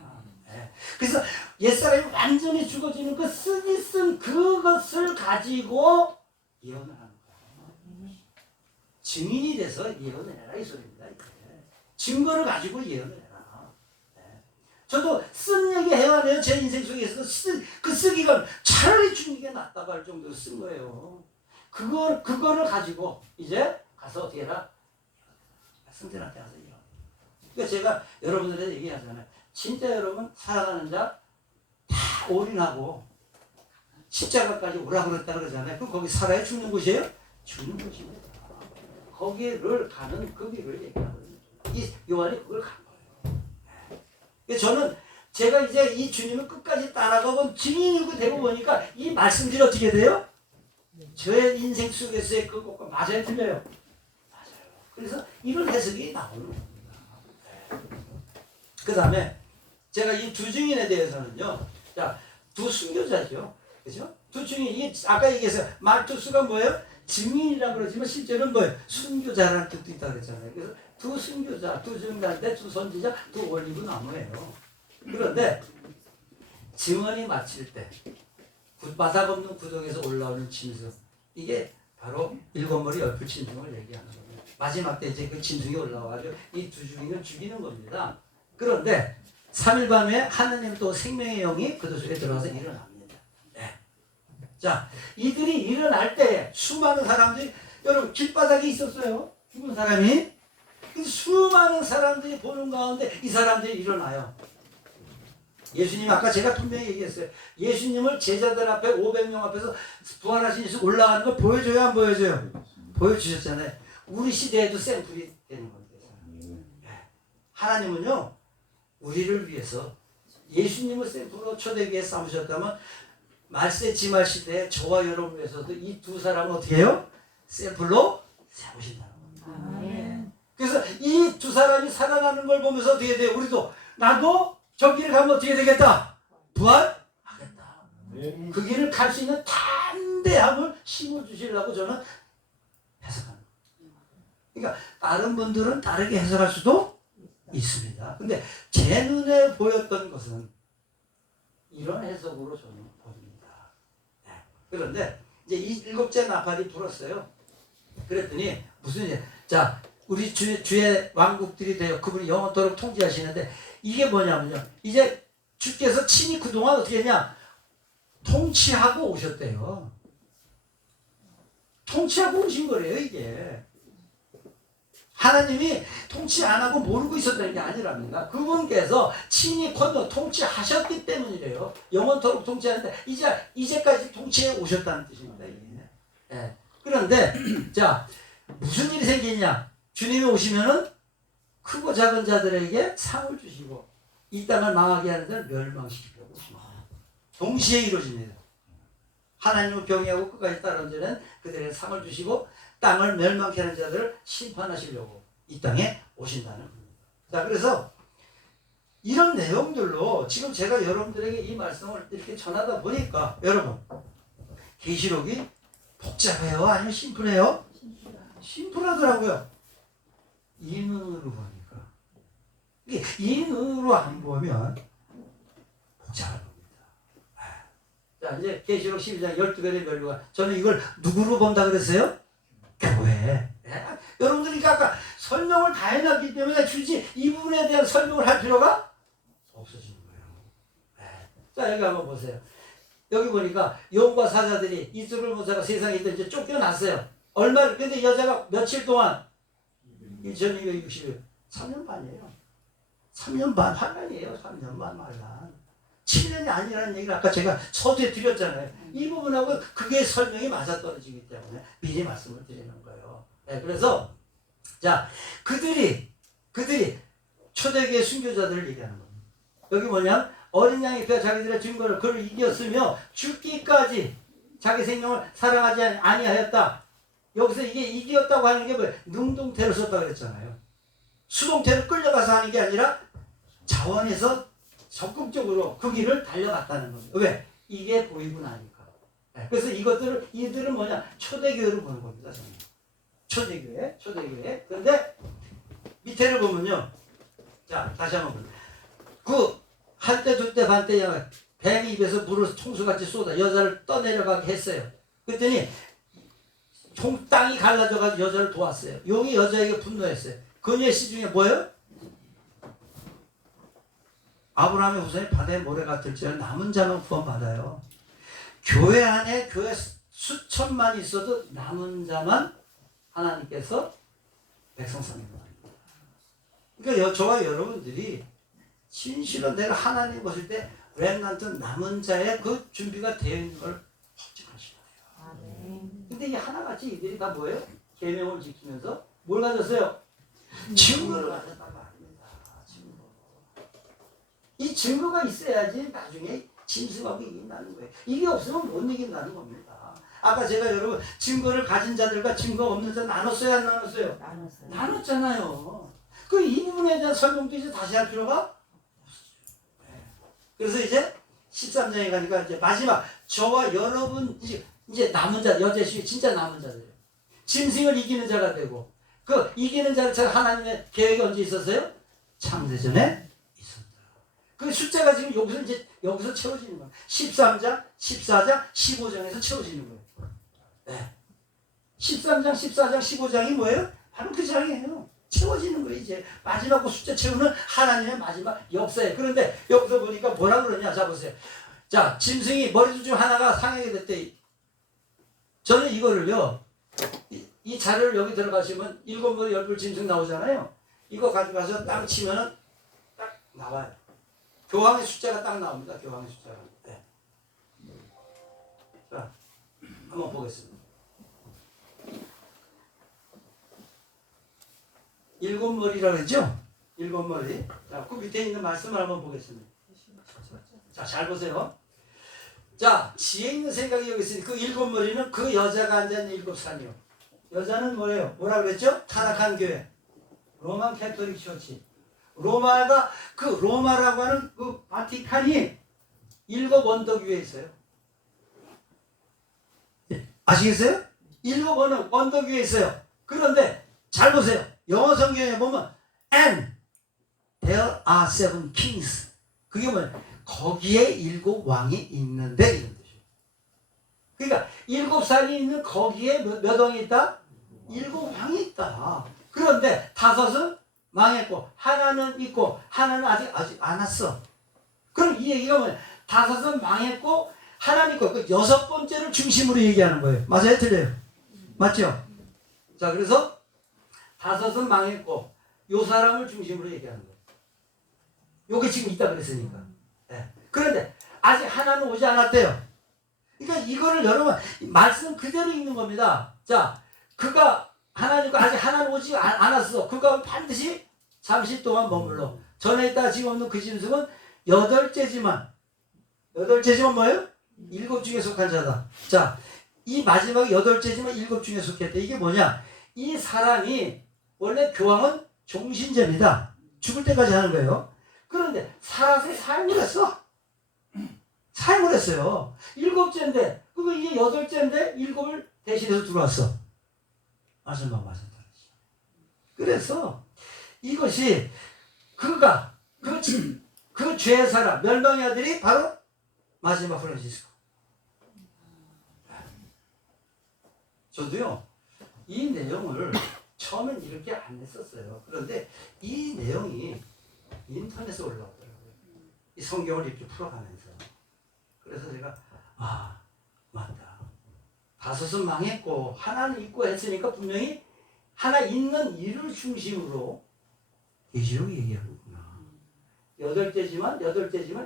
네. 그래서 옛사람이 완전히 죽어지는 그 쓰디씀 그것을 가지고 예언을 하는 거예요. 증인이 돼서 예언을 해라 이 소리입니다. 증거를 가지고 예언을 해라. 네. 저도 쓴 얘기 해와네요. 제 인생 속에서 그 쓰기가 차라리 죽는 게 낫다고 할 정도로 쓴 거예요. 그거를 가지고 이제 가서 어떻게 해라? 성전한테 가서 예언. 그러니까 제가 여러분들한테 얘기하잖아요. 진짜 여러분 살아가는 자 다 올인하고 십자가까지 오라 그랬다 그러잖아요. 그럼 거기 살아야 죽는 곳이에요? 죽는 곳입니다. 거기를 가는 그 길을 얘기하거든요. 이 요한이 그걸 간 거예요. 그래서 저는 제가 이제 이 주님을 끝까지 따라가본 증인이고 되고 보니까 이 말씀들이 어떻게 돼요? 저의 인생 속에서의 그것과 맞아요, 틀려요? 맞아요. 그래서 이런 해석이 나오는 겁니다. 그 다음에 제가 이 두 증인에 대해서는요, 자, 두 순교자죠. 그죠? 두 증인, 이게 아까 얘기했어요. 말투수가 뭐예요? 증인이라고 그러지만 실제로는 뭐예요? 순교자라는 뜻도 있다고 그랬잖아요. 그래서 두 순교자, 두 증인인데 두 선지자, 두 올리브 나무예요. 그런데 증언이 마칠 때 바닥 없는 구덩에서 올라오는 짐승, 이게 바로 일곱 머리 열풀 짐승을 얘기하는 겁니다. 마지막 때 이제 그 짐승이 올라와가지고 이 두 증인을 죽이는 겁니다. 그런데 3일 밤에 하느님 또 생명의 영이 그들 속에 들어가서 일어납니다. 네. 자, 이들이 일어날 때 수많은 사람들이, 여러분 길바닥에 있었어요. 죽은 사람이. 수많은 사람들이 보는 가운데 이 사람들이 일어나요. 예수님 아까 제가 분명히 얘기했어요. 예수님을 제자들 앞에 500명 앞에서 부활하신 예수 올라가는 걸 보여줘요 안 보여줘요? 보여주셨잖아요. 우리 시대에도 샘플이 되는 겁니다. 하나님은요 우리를 위해서 예수님을 샘플로 초대기에 삼으셨다면 말세 지말 시대에 저와 여러분 위해서도 이 두 사람을 어떻게 해요? 샘플로 세우신다는 겁니다. 그래서 이 두 사람이 살아나는 걸 보면서 어떻게 돼요? 우리도 나도 저 길을 가면 어떻게 되겠다? 부활하겠다. 그 길을 갈 수 있는 담대함을 심어주시려고 저는 해석합니다. 그러니까 다른 분들은 다르게 해석할 수도 있습니다. 근데 제 눈에 보였던 것은 이런 해석으로 저는 봅니다. 네. 그런데 이제 이 일곱째 나팔이 불었어요. 그랬더니 무슨 일? 자, 우리 주의 왕국들이 되어 그분이 영원토록 통치하시는데 이게 뭐냐면요. 이제 주께서 친히 그동안 어떻게 했냐? 통치하고 오셨대요. 통치하고 오신 거래요, 이게. 하나님이 통치 안 하고 모르고 있었다는 게 아니랍니다. 그분께서 친히 통치하셨기 때문이래요. 영원토록 통치하는데 이제까지 통치해 오셨다는 뜻입니다. 이게. 예. 그런데 자, 무슨 일이 생기냐? 주님이 오시면은 크고 작은 자들에게 상을 주시고 이 땅을 망하게 하는 자를 멸망시키려고 오십니다. 동시에 이루어집니다. 하나님을 경외하고 끝까지 따르는 자는 그들에게 상을 주시고 땅을 멸망케 하는 자들을 심판하시려고 이 땅에 오신다는 겁니다. 자, 그래서 이런 내용들로 지금 제가 여러분들에게 이 말씀을 이렇게 전하다 보니까 여러분 계시록이 복잡해요? 아니면 심플해요? 심플하더라고요. 이 눈으로 보니까. 이 눈으로 안 보면 복잡한 겁니다. 자, 이제 계시록 12장 12개의 멸류관. 저는 이걸 누구로 본다 그랬어요? 교회. 여러분들이 아까 설명을 다 해놨기 때문에 굳이 이 부분에 대한 설명을 할 필요가 없어지는 거예요. 자, 여기 한번 보세요. 여기 보니까 용과 사자들이 이스라엘 모세가 세상에 있던 이제 쫓겨났어요. 근데 여자가 며칠 동안 1260일 3년 반이에요. 3년 반 환란이에요. 3년 반 환란. 7년이 아니라는 얘기를 아까 제가 서두에 드렸잖아요. 이 부분하고 그게 설명이 맞아떨어지기 때문에 미리 말씀을 드리는 거예요. 네, 그래서 자, 그들이 초대교회 순교자들을 얘기하는 겁니다. 여기 뭐냐? 어린 양의 뼈 자기들의 증거를 그를 이겼으며 죽기까지 자기 생명을 사랑하지 아니하였다. 여기서 이게 이겼다고 하는 게 뭐예요? 능동태를 썼다고 그랬잖아요. 수동태를 끌려가서 하는 게 아니라 자원에서 적극적으로 그 길을 달려갔다는 겁니다. 왜? 이게 보이고 나니까. 그래서 이들은 뭐냐? 초대교회로 보는 겁니다. 저는. 초대교회. 그런데 밑에를 보면요. 자, 다시 한번 보세요. 한때 둘때 반때 뱀이 입에서 물을 총수같이 쏟아 여자를 떠내려가게 했어요. 그랬더니 땅이 갈라져가지고 여자를 도왔어요. 용이 여자에게 분노했어요. 그녀의 시 중에 뭐예요? 아브라함의 후손이 바다의 모래 같을지라 남은 자만 구원받아요. 교회 안에 교회 수천만 있어도 남은 자만 하나님께서 백성 삼는 겁니다. 그러니까 저와 여러분들이 진실로 내가 하나님 보실 때 렘넌트 남은 자의 그 준비가 되어 있는 걸 확증하시는 거예요. 근데 이 하나같이 이들이 다 뭐예요? 계명을 지키면서 뭘 가졌어요? 증거를 가졌다고 합니다. 이 증거가 있어야지 나중에 짐승하고 이긴다는 거예요. 이게 없으면 못 이긴다는 겁니다. 아까 제가 여러분 증거를 가진 자들과 증거 없는 자 나눴어요, 안 나눴어요? 나눴잖아요. 이 부분에 대한 설명도 이제 다시 할 필요가 없어요. 그래서 이제 13장에 가니까 이제 마지막 저와 여러분 이제 남은 자, 여자식이 진짜 남은 자들이에요. 짐승을 이기는 자가 되고 그 이기는 자를 제가 하나님의 계획이 언제 있었어요? 창세전에 있었다. 그 숫자가 지금 여기서 채워지는 거예요. 13장, 14장, 15장에서 채워지는 거예요. 네. 13장, 14장, 15장이 뭐예요? 바로 그 장이에요. 채워지는 거예요. 이제 마지막 숫자 채우는 하나님의 마지막 역사예요. 그런데 여기서 보니까 뭐라 그러냐? 자 보세요. 자, 짐승이 머리들 중 하나가 상하게 됐대. 저는 이거를요. 이 자료를 여기 들어가시면 7머리 10뿔 짐승 나오잖아요. 이거 가져가서 딱 치면은 딱 나와요. 교황의 숫자가 딱 나옵니다. 교황의 숫자가. 네. 자, 한번 보겠습니다. 7머리라고 했죠? 7머리. 자, 그 밑에 있는 말씀을 한번 보겠습니다. 자, 잘 보세요. 자, 지혜 있는 생각이 여기 있으니 그 7머리는 그 여자가 앉아있는 7산이요. 여자는 뭐예요? 뭐라 그랬죠? 타락한 교회. 로만 캐톨릭 처치. 로마라고 하는 그 바티칸이 7 원덕 위에 있어요. 아시겠어요? 7 원덕 위에 있어요. 그런데 잘 보세요. 영어 성경에 보면 and there are 7 kings. 그게 뭐예요? 거기에 7 왕이 있는데 이런 뜻이에요. 그러니까 7산이 있는 거기에 몇 왕이 있다? 7 왕이 있다. 그런데 다섯은 망했고 하나는 있고 하나는 아직 안 왔어. 그럼 이 얘기가 뭐냐? 다섯은 망했고 하나는 있고 그 여섯 번째를 중심으로 얘기하는 거예요. 맞아요? 틀려요? 맞죠? 자, 그래서 다섯은 망했고 요 사람을 중심으로 얘기하는 거예요. 요게 지금 있다 그랬으니까. 네. 그런데 아직 하나는 오지 않았대요. 그러니까 이거를 여러분 말씀 그대로 읽는 겁니다. 자, 그가 하나님과 아직 하나는 오지 않았어. 그가 반드시 잠시 동안 머물러. 전에 있다 지금 없는 그 짐승은 여덟째지만 뭐예요? 일곱 중에 속한 자다. 자, 이 마지막 여덟째지만 일곱 중에 속했다. 이게 뭐냐? 이 사람이 원래 교황은 종신제입니다. 죽을 때까지 하는 거예요. 그런데 살아서 사임을 했어. 사임을 했어요. 일곱째인데 그거 이게 여덟째인데 일곱을 대신해서 들어왔어. 맞은 그래서 이것이 그가 그 죄의 사람 멸망의 아들이 바로 마지막 프란시스코. 저도요 이 내용을 처음엔 이렇게 안 했었어요. 그런데 이 내용이 인터넷에 올라오더라고요. 이 성경을 이렇게 풀어가면서. 그래서 제가 맞다. 다섯은 망했고 하나는 있고 했으니까 분명히 하나 있는 일을 중심으로 계시록 얘기하는구나. 여덟째지만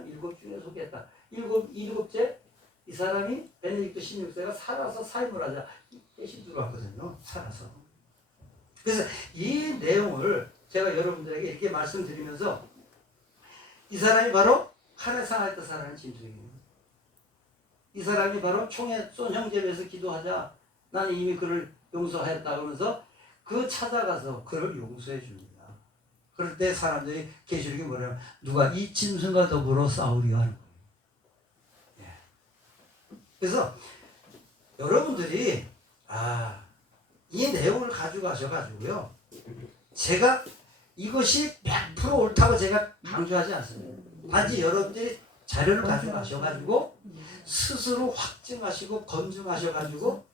일곱 중에 속했다. 일곱째 이 사람이 베네딕토 16세가 살아서 사임을 하자. 뜻이 들어왔거든요. 살아서. 그래서 이 내용을 제가 여러분들에게 이렇게 말씀드리면서 이 사람이 바로 칼에 상하였다 살아는 짐승입니다. 이 사람이 바로 총에 쏜 형제에서 기도하자 나는 이미 그를 용서하였다 그러면서 그 찾아가서 그를 용서해 줍니다. 그럴 때 사람들이 계시록이 뭐냐면 누가 이 짐승과 더불어 싸우려 하는 거예요. 예. 그래서 여러분들이 이 내용을 가지고 가셔가지고요. 제가 이것이 100% 옳다고 제가 강조하지 않습니다. 단지 여러분들이 자료를 가지고 가셔가지고 스스로 확증하시고 검증하셔가지고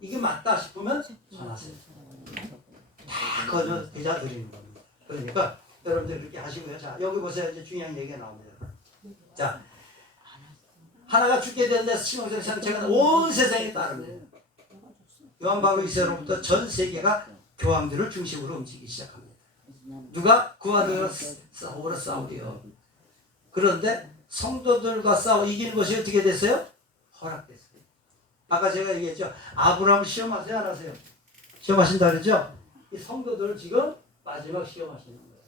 이게 맞다 싶으면 전하세요. 다 거저 드리는 겁니다. 그러니까 여러분들 그렇게 하시고요. 자, 여기 보세요. 이제 중요한 얘기가 나옵니다. 자, 하나가 죽게 되는데 신홍생 상체가 온 세상에 따릅니다. 요한 바로 이세로부터 전 세계가 교황들을 중심으로 움직이기 시작합니다. 누가 그와 싸우려. 그런데 성도들과 싸워 이기는 것이 어떻게 됐어요? 허락됐어요. 아까 제가 얘기했죠. 아브라함 시험하세요, 안 하세요? 시험하신다 그랬죠? 이 성도들을 지금 마지막 시험하시는 거예요.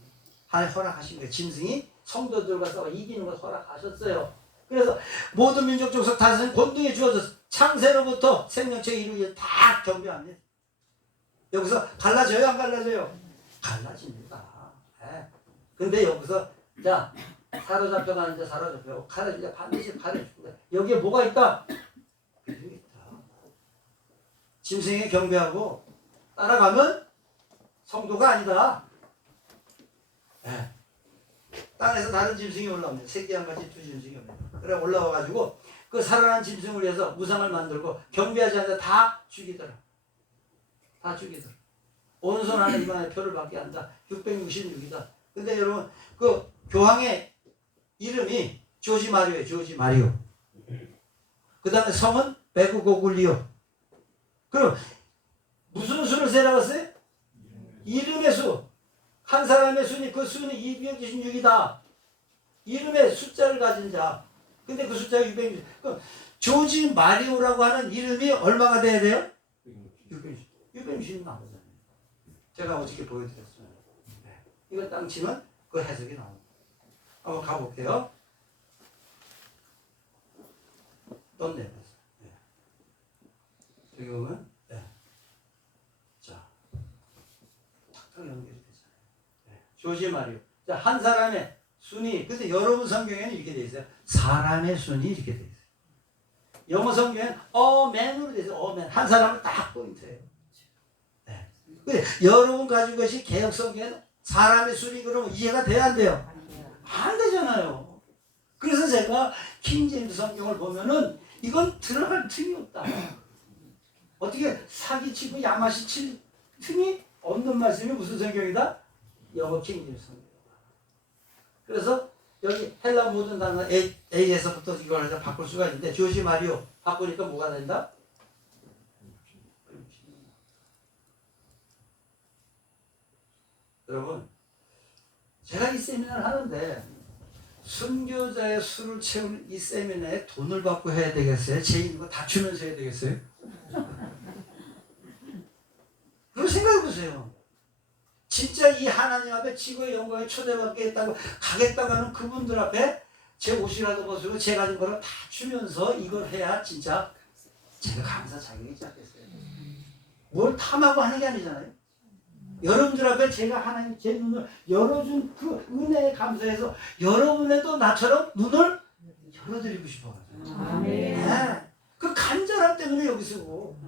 하나님 허락하신 거예요. 짐승이 성도들과 싸워 이기는 걸 허락하셨어요. 그래서 모든 민족 족속 다스린 권능이 주어져서 창세로부터 생명체 이루기 다 경배합니다. 여기서 갈라져요, 안 갈라져요? 갈라집니다. 네. 근데 여기서 자 사로잡혀가는 자 사로잡혀 칼을 이제 반드시 칼을 죽는다. 여기에 뭐가 있다? 비밀이 있다. 짐승에 경배하고 따라가면 성도가 아니다. 네. 땅에서 다른 짐승이 올라옵니다. 새끼 한 가지 두 짐승이 옵니다. 그래 올라와가지고 그 살아난 짐승을 위해서 무상을 만들고 경배하지 않는다. 다 죽이더라. 다 죽이더라. 온손 안에 이만의 표를 받게 한다. 666이다. 근데 여러분 그 교황의 이름이 조지 마리오예요. 조지 마리오. 그 다음에 성은 베르고글리오. 그럼 무슨 수를 세라고 했어요? 이름의 수. 한 사람의 수니 그 수는 226이다. 이름의 숫자를 가진 자. 근데 그 숫자가 660. 그럼 조지 마리오라고 하는 이름이 얼마가 돼야 돼요? 660 나오잖아요. 제가 어저께 보여드렸어요. 네. 이거 땅 치면 그 해석이 나옵니다. 한번 가볼게요. 떴네요. 네. 여기 보면 네. 자, 탁탁 연결이 되잖아요. 네. 조지 마리오. 자, 한 사람의 순위. 근데 여러분 성경에는 이렇게 돼 있어요. 사람의 순위 이렇게 돼 있어요. 영어 성경에는 man으로 돼 있어요. man. 한 사람은 딱 포인트예요. 네. 근데 여러분 가지고 계신 개혁 성경에는 사람의 순위 그러면 이해가 돼야 안 돼요? 안 되잖아요. 그래서 제가 킹제임스 성경을 보면은 이건 들어갈 틈이 없다. 어떻게 사기치고 야마시 칠 틈이 없는 말씀이 무슨 성경이다? 영어 킹제임스 성경. 그래서 여기 헬라 모든 단어 A에서부터 이걸 하자 바꿀 수가 있는데 조시 마리오 바꾸니까 뭐가 된다? 여러분, 제가 이 세미나를 하는데 순교자의 수를 채우는 이 세미나에 돈을 받고 해야 되겠어요? 제 있는 거 다 주면서 해야 되겠어요? 그걸 생각해 보세요. 진짜 이 하나님 앞에 지구의 영광에 초대받겠다고 가겠다고 하는 그분들 앞에 제 옷이라도 벗고 제 가진 거를 다 주면서 이걸 해야 진짜 제가 감사 자격이 있지 않겠어요? 뭘 탐하고 하는 게 아니잖아요. 여러분들 앞에 제가 하나님 제 눈을 열어준 그 은혜에 감사해서 여러분에도 나처럼 눈을 열어드리고 싶어가지고. 아멘. 네. 그 간절함 때문에 여기 서고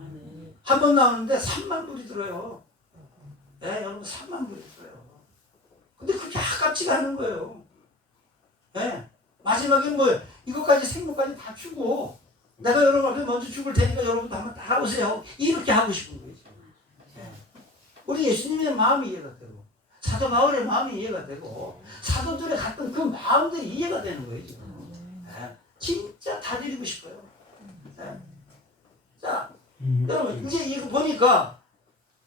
한 번 나오는데 3만 불이 들어요. 네, 여러분 3만 불이 들어요. 근데 그게 아깝지가 않은 거예요. 네. 마지막에 뭐예요? 이것까지 생명까지 다 주고 내가 여러분 앞에 먼저 죽을 테니까 여러분도 한번 따라오세요. 이렇게 하고 싶은 거예요. 우리 예수님의 마음이 이해가 되고 사도 바울의 마음이 이해가 되고 사도들의 갔던 그 마음들이 이해가 되는 거예요 지금. 네. 진짜 다 드리고 싶어요. 네. 자, 여러분 이제 이거 보니까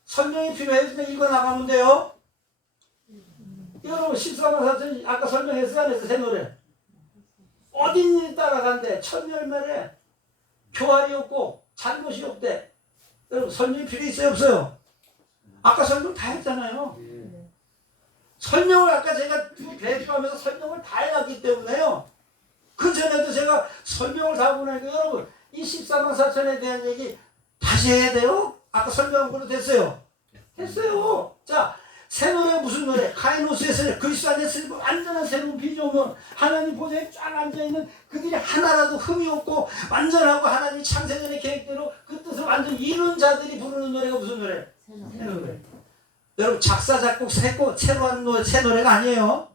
설명이 필요해서 읽어 나가면 돼요. 여러분 14만 4천 아까 설명했어 안 했어? 새 노래 어딘지 따라간대. 첫 열매래 교활이 없고 잘못이 없대. 여러분 설명이 필요 있어요 없어요? 아까 설명 다 했잖아요. 설명을 아까 제가 배수하면서 설명을 다 해놨기 때문에요. 그 전에도 제가 설명을 다 하고 나니까 여러분 이 14만 4천에 대한 얘기 다시 해야 돼요? 아까 설명한 걸로 됐어요. 됐어요. 자, 새 노래 무슨 노래? 카이노스에서 그리스도 안에서 완전한 새로운 비조문 하나님 보좌에 쫙 앉아있는 그들이 하나라도 흠이 없고 완전하고 하나님 창세전의 계획대로 그 뜻을 완전히 이룬 자들이 부르는 노래가 무슨 노래? 새 노래. 여러분 작사 작곡 새 노래가 아니에요.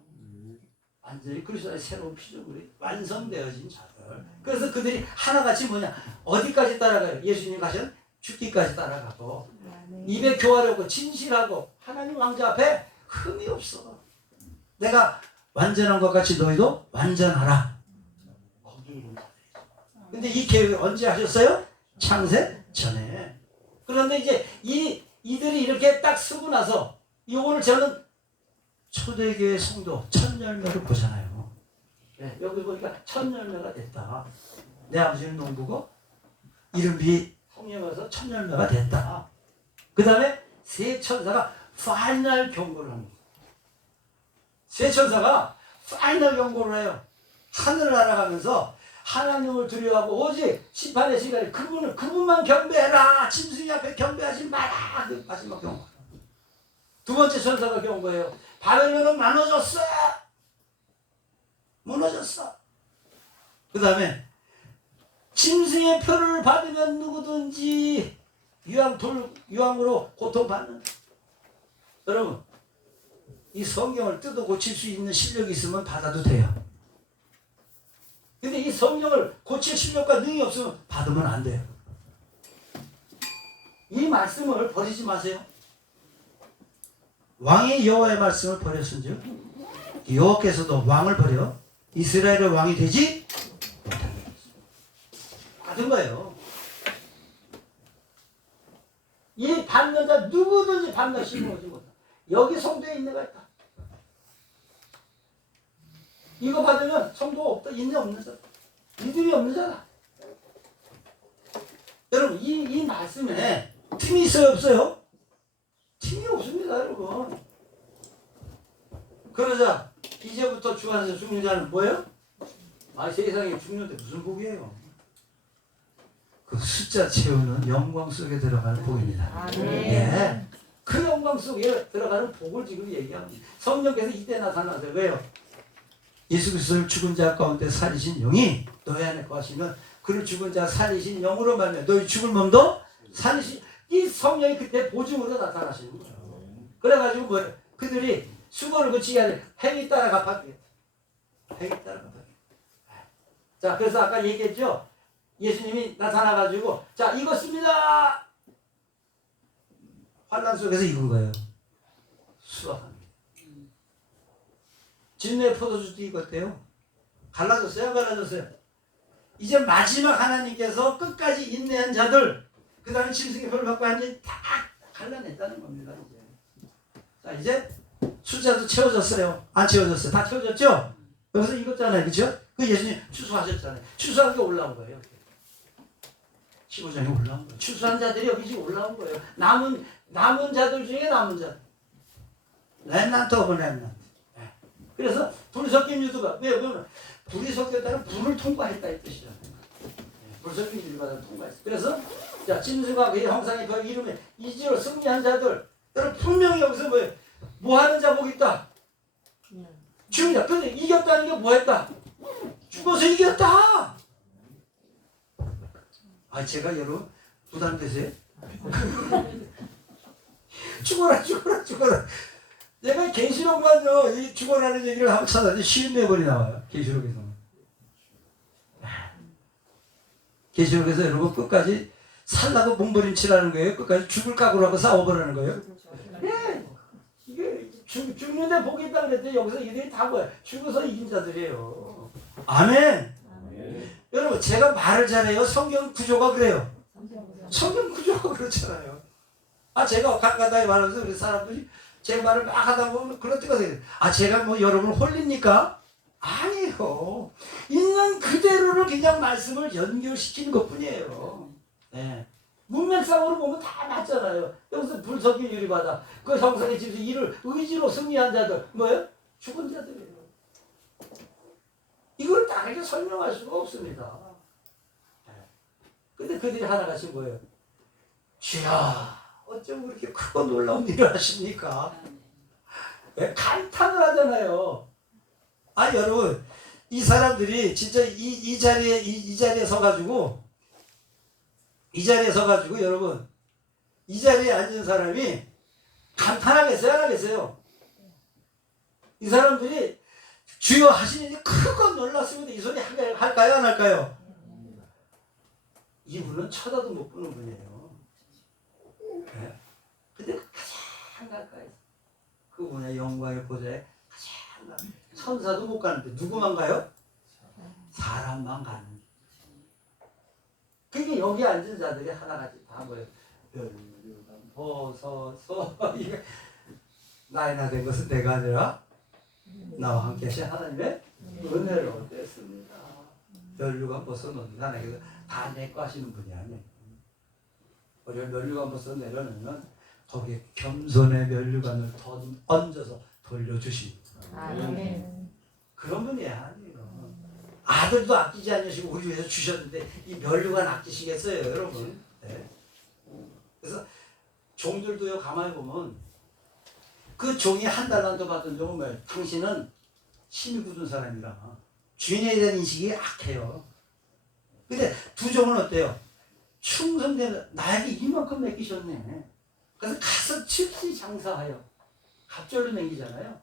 완전히 그리스도의 새로운 피조물이 완성되어진 자들. 그래서 그들이 하나같이 뭐냐? 어디까지 따라가요? 예수님 가신 죽기까지 따라가고 입에 교활이 없고 진실하고 하나님 왕자 앞에 흠이 없어. 내가 완전한 것 같이 너희도 완전하라. 거기에 있는 자들이죠. 근데 이 계획을 언제 하셨어요? 창세 전에. 그런데 이제 이들이 이렇게 딱 쓰고 나서 이거를 저는 초대교회 성도 첫 열매를 보잖아요. 네, 여기 보니까 첫 열매가 됐다. 내 아버지는 농부고 이름이 성령에서 첫 열매가 됐다. 그 다음에 세 천사가 파이널 경고를 합니다. 세 천사가 파이널 경고를 해요. 하늘을 날아가면서 하나님을 두려워하고 오직 심판의 시간에 그분만 경배해라. 짐승이 앞에 경배하지 마라. 그 마지막 경고. 두 번째 천사가 경고해요. 바벨론은 무너졌어. 그 다음에 짐승의 표를 받으면 누구든지 유황으로 고통받는. 여러분 이 성경을 뜯어 고칠 수 있는 실력이 있으면 받아도 돼요. 근데 이 성경을 고칠 실력과 능이 없으면 받으면 안 돼요. 이 말씀을 버리지 마세요. 왕이 여호와의 말씀을 버렸은즉 여호와께서도 왕을 버려 이스라엘의 왕이 되지 못하게 하셨습니다. 받은 거예요. 이 받는 자 누구든지 받는 심을 오지 못한다. 여기 성도에 있는 거 있다. 이거 받으면 성도가 없다. 있네 없는 자. 믿음이 없는 자다. 여러분 이 말씀에 틈이 있어요 없어요? 틈이 없습니다 여러분. 그러자 이제부터 주 안에서 죽는 자는 뭐예요? 세상에 죽는데 무슨 복이에요? 그 숫자 채우는 영광 속에 들어가는 복입니다. 예. 그 영광 속에 들어가는 복을 지금 얘기합니다. 성령께서 이때 나타나세요. 왜요? 예수 그리스도를 죽은 자 가운데 살리신 영이 너희 안에 거하시면 그를 죽은 자 살리신 영으로 말미암아 너희 죽을 몸도 살리신 이 성령이 그때 보증으로 나타나시는 거예요. 그래가지고 뭐 그들이 수고를 그치게 하는 행위 따라 갚아주겠다. 행위 따라 갚아주겠다. 자, 그래서 아까 얘기했죠. 예수님이 나타나가지고 자 이거 씁니다. 환란 속에서 익은 거예요. 수확합니다. 진노의 포도주도 익었대요. 갈라졌어요? 안 갈라졌어요? 이제 마지막 하나님께서 끝까지 인내한 자들, 그 다음에 짐승의 표를 받고 완전히 다 갈라냈다는 겁니다. 자, 이제 숫자도 채워졌어요? 안 채워졌어요? 다 채워졌죠? 여기서 읽었잖아요. 그죠? 그 예수님 추수하셨잖아요. 추수한 게 올라온 거예요. 15장에 올라온 거예요. 추수한 자들이 여기 지금 올라온 거예요. 남은 자들 중에 남은 자들. 렘넌트 오브 렘넌트. 그래서 불 섞인 유두가 왜냐면 불이 섞였다는 불을 통과했다 이 뜻이잖아요. 불 섞인 유두가 통과했어. 그래서 자 짐승과 그의 형상의 별 이름에 이지로 승리한 자들. 여러분 분명히 여기서 뭐 하는 자복 있다. 죽이다. 근데 이겼다는 게 뭐했다? 죽어서 이겼다. 아 제가 여러분 부담되세요? 죽어라. 내가 계시록만요 이 죽어라는 얘기를 한번 찾아봤는데 54번이 나와요. 계시록에서는. 계시록에서 여러분 끝까지 살라고 몸부림치라는 거예요. 끝까지 죽을 각오로 하고 싸워보라는 거예요. 네. 이게 죽는데 복이 있다 그랬더니 여기서 이들이 다 뭐야? 죽어서 이긴 자들이에요. 아멘. 여러분 제가 말을 잘해요. 성경 구조가 그래요. 성경 구조가 그렇잖아요. 아 제가 간간하게 말하면서 우리 사람들이 제 말을 막 하다 보면 그런 때가 돼요. 아 제가 뭐 여러분을 홀립니까? 아니에요. 있는 그대로를 그냥 말씀을 연결시키는 것뿐이에요. 네. 문맥상으로 보면 다 맞잖아요. 여기서 불 섞인 유리바다 그 형상의 집에서 이를 의지로 승리한 자들 뭐예요? 죽은 자들이에요. 이걸 다르게 설명할 수가 없습니다. 근데 그들이 하나같이 뭐예요? 주야 어쩜 그렇게 크고 놀라운 일을 하십니까? 네? 감탄을 하잖아요. 아 여러분 이 사람들이 진짜 이 자리에 서가지고 여러분 이 자리에 앉은 사람이 감탄하겠어요? 안 하겠어요? 이 사람들이 주여 하시니 크고 놀랐습니다. 이 소리 할까요? 안 할까요? 이분은 쳐다도 못 보는 분이에요. 네. 근데 가장 가까이 그분의 영광의 보좌에 가장 가까이 천사도 못 가는데 누구만 가요? 사람만 가는. 그게 여기 앉은 자들이 하나같이 다 뭐예요? 벗어서 이게 나이나 된 것은 내가 아니라 나와 함께 하신 하나님의 은혜를 얻겠습니다. 멸류관 벗어놓는 하나님께서 다 내 거 하시는 분이 아니에요. 우리가 멸류관 벗어 내려놓으면 거기에 겸손의 멸류관을 얹어서 돌려주십니다. 아멘. 그런 분이 아니에요. 아들도 아끼지 않으시고 우리 위해서 주셨는데 이 멸류관 아끼시겠어요 여러분? 네. 그래서 종들도요 가만히 보면 그 종이 한 달란트 받은 종은 뭐예요? 당신은 힘이 굳은 사람이라 주인에 대한 인식이 악해요. 근데 두 종은 어때요? 충성되는 나에게 이만큼 맡기셨네. 그래서 가서 즉시 장사하여 갑절로 남기잖아요.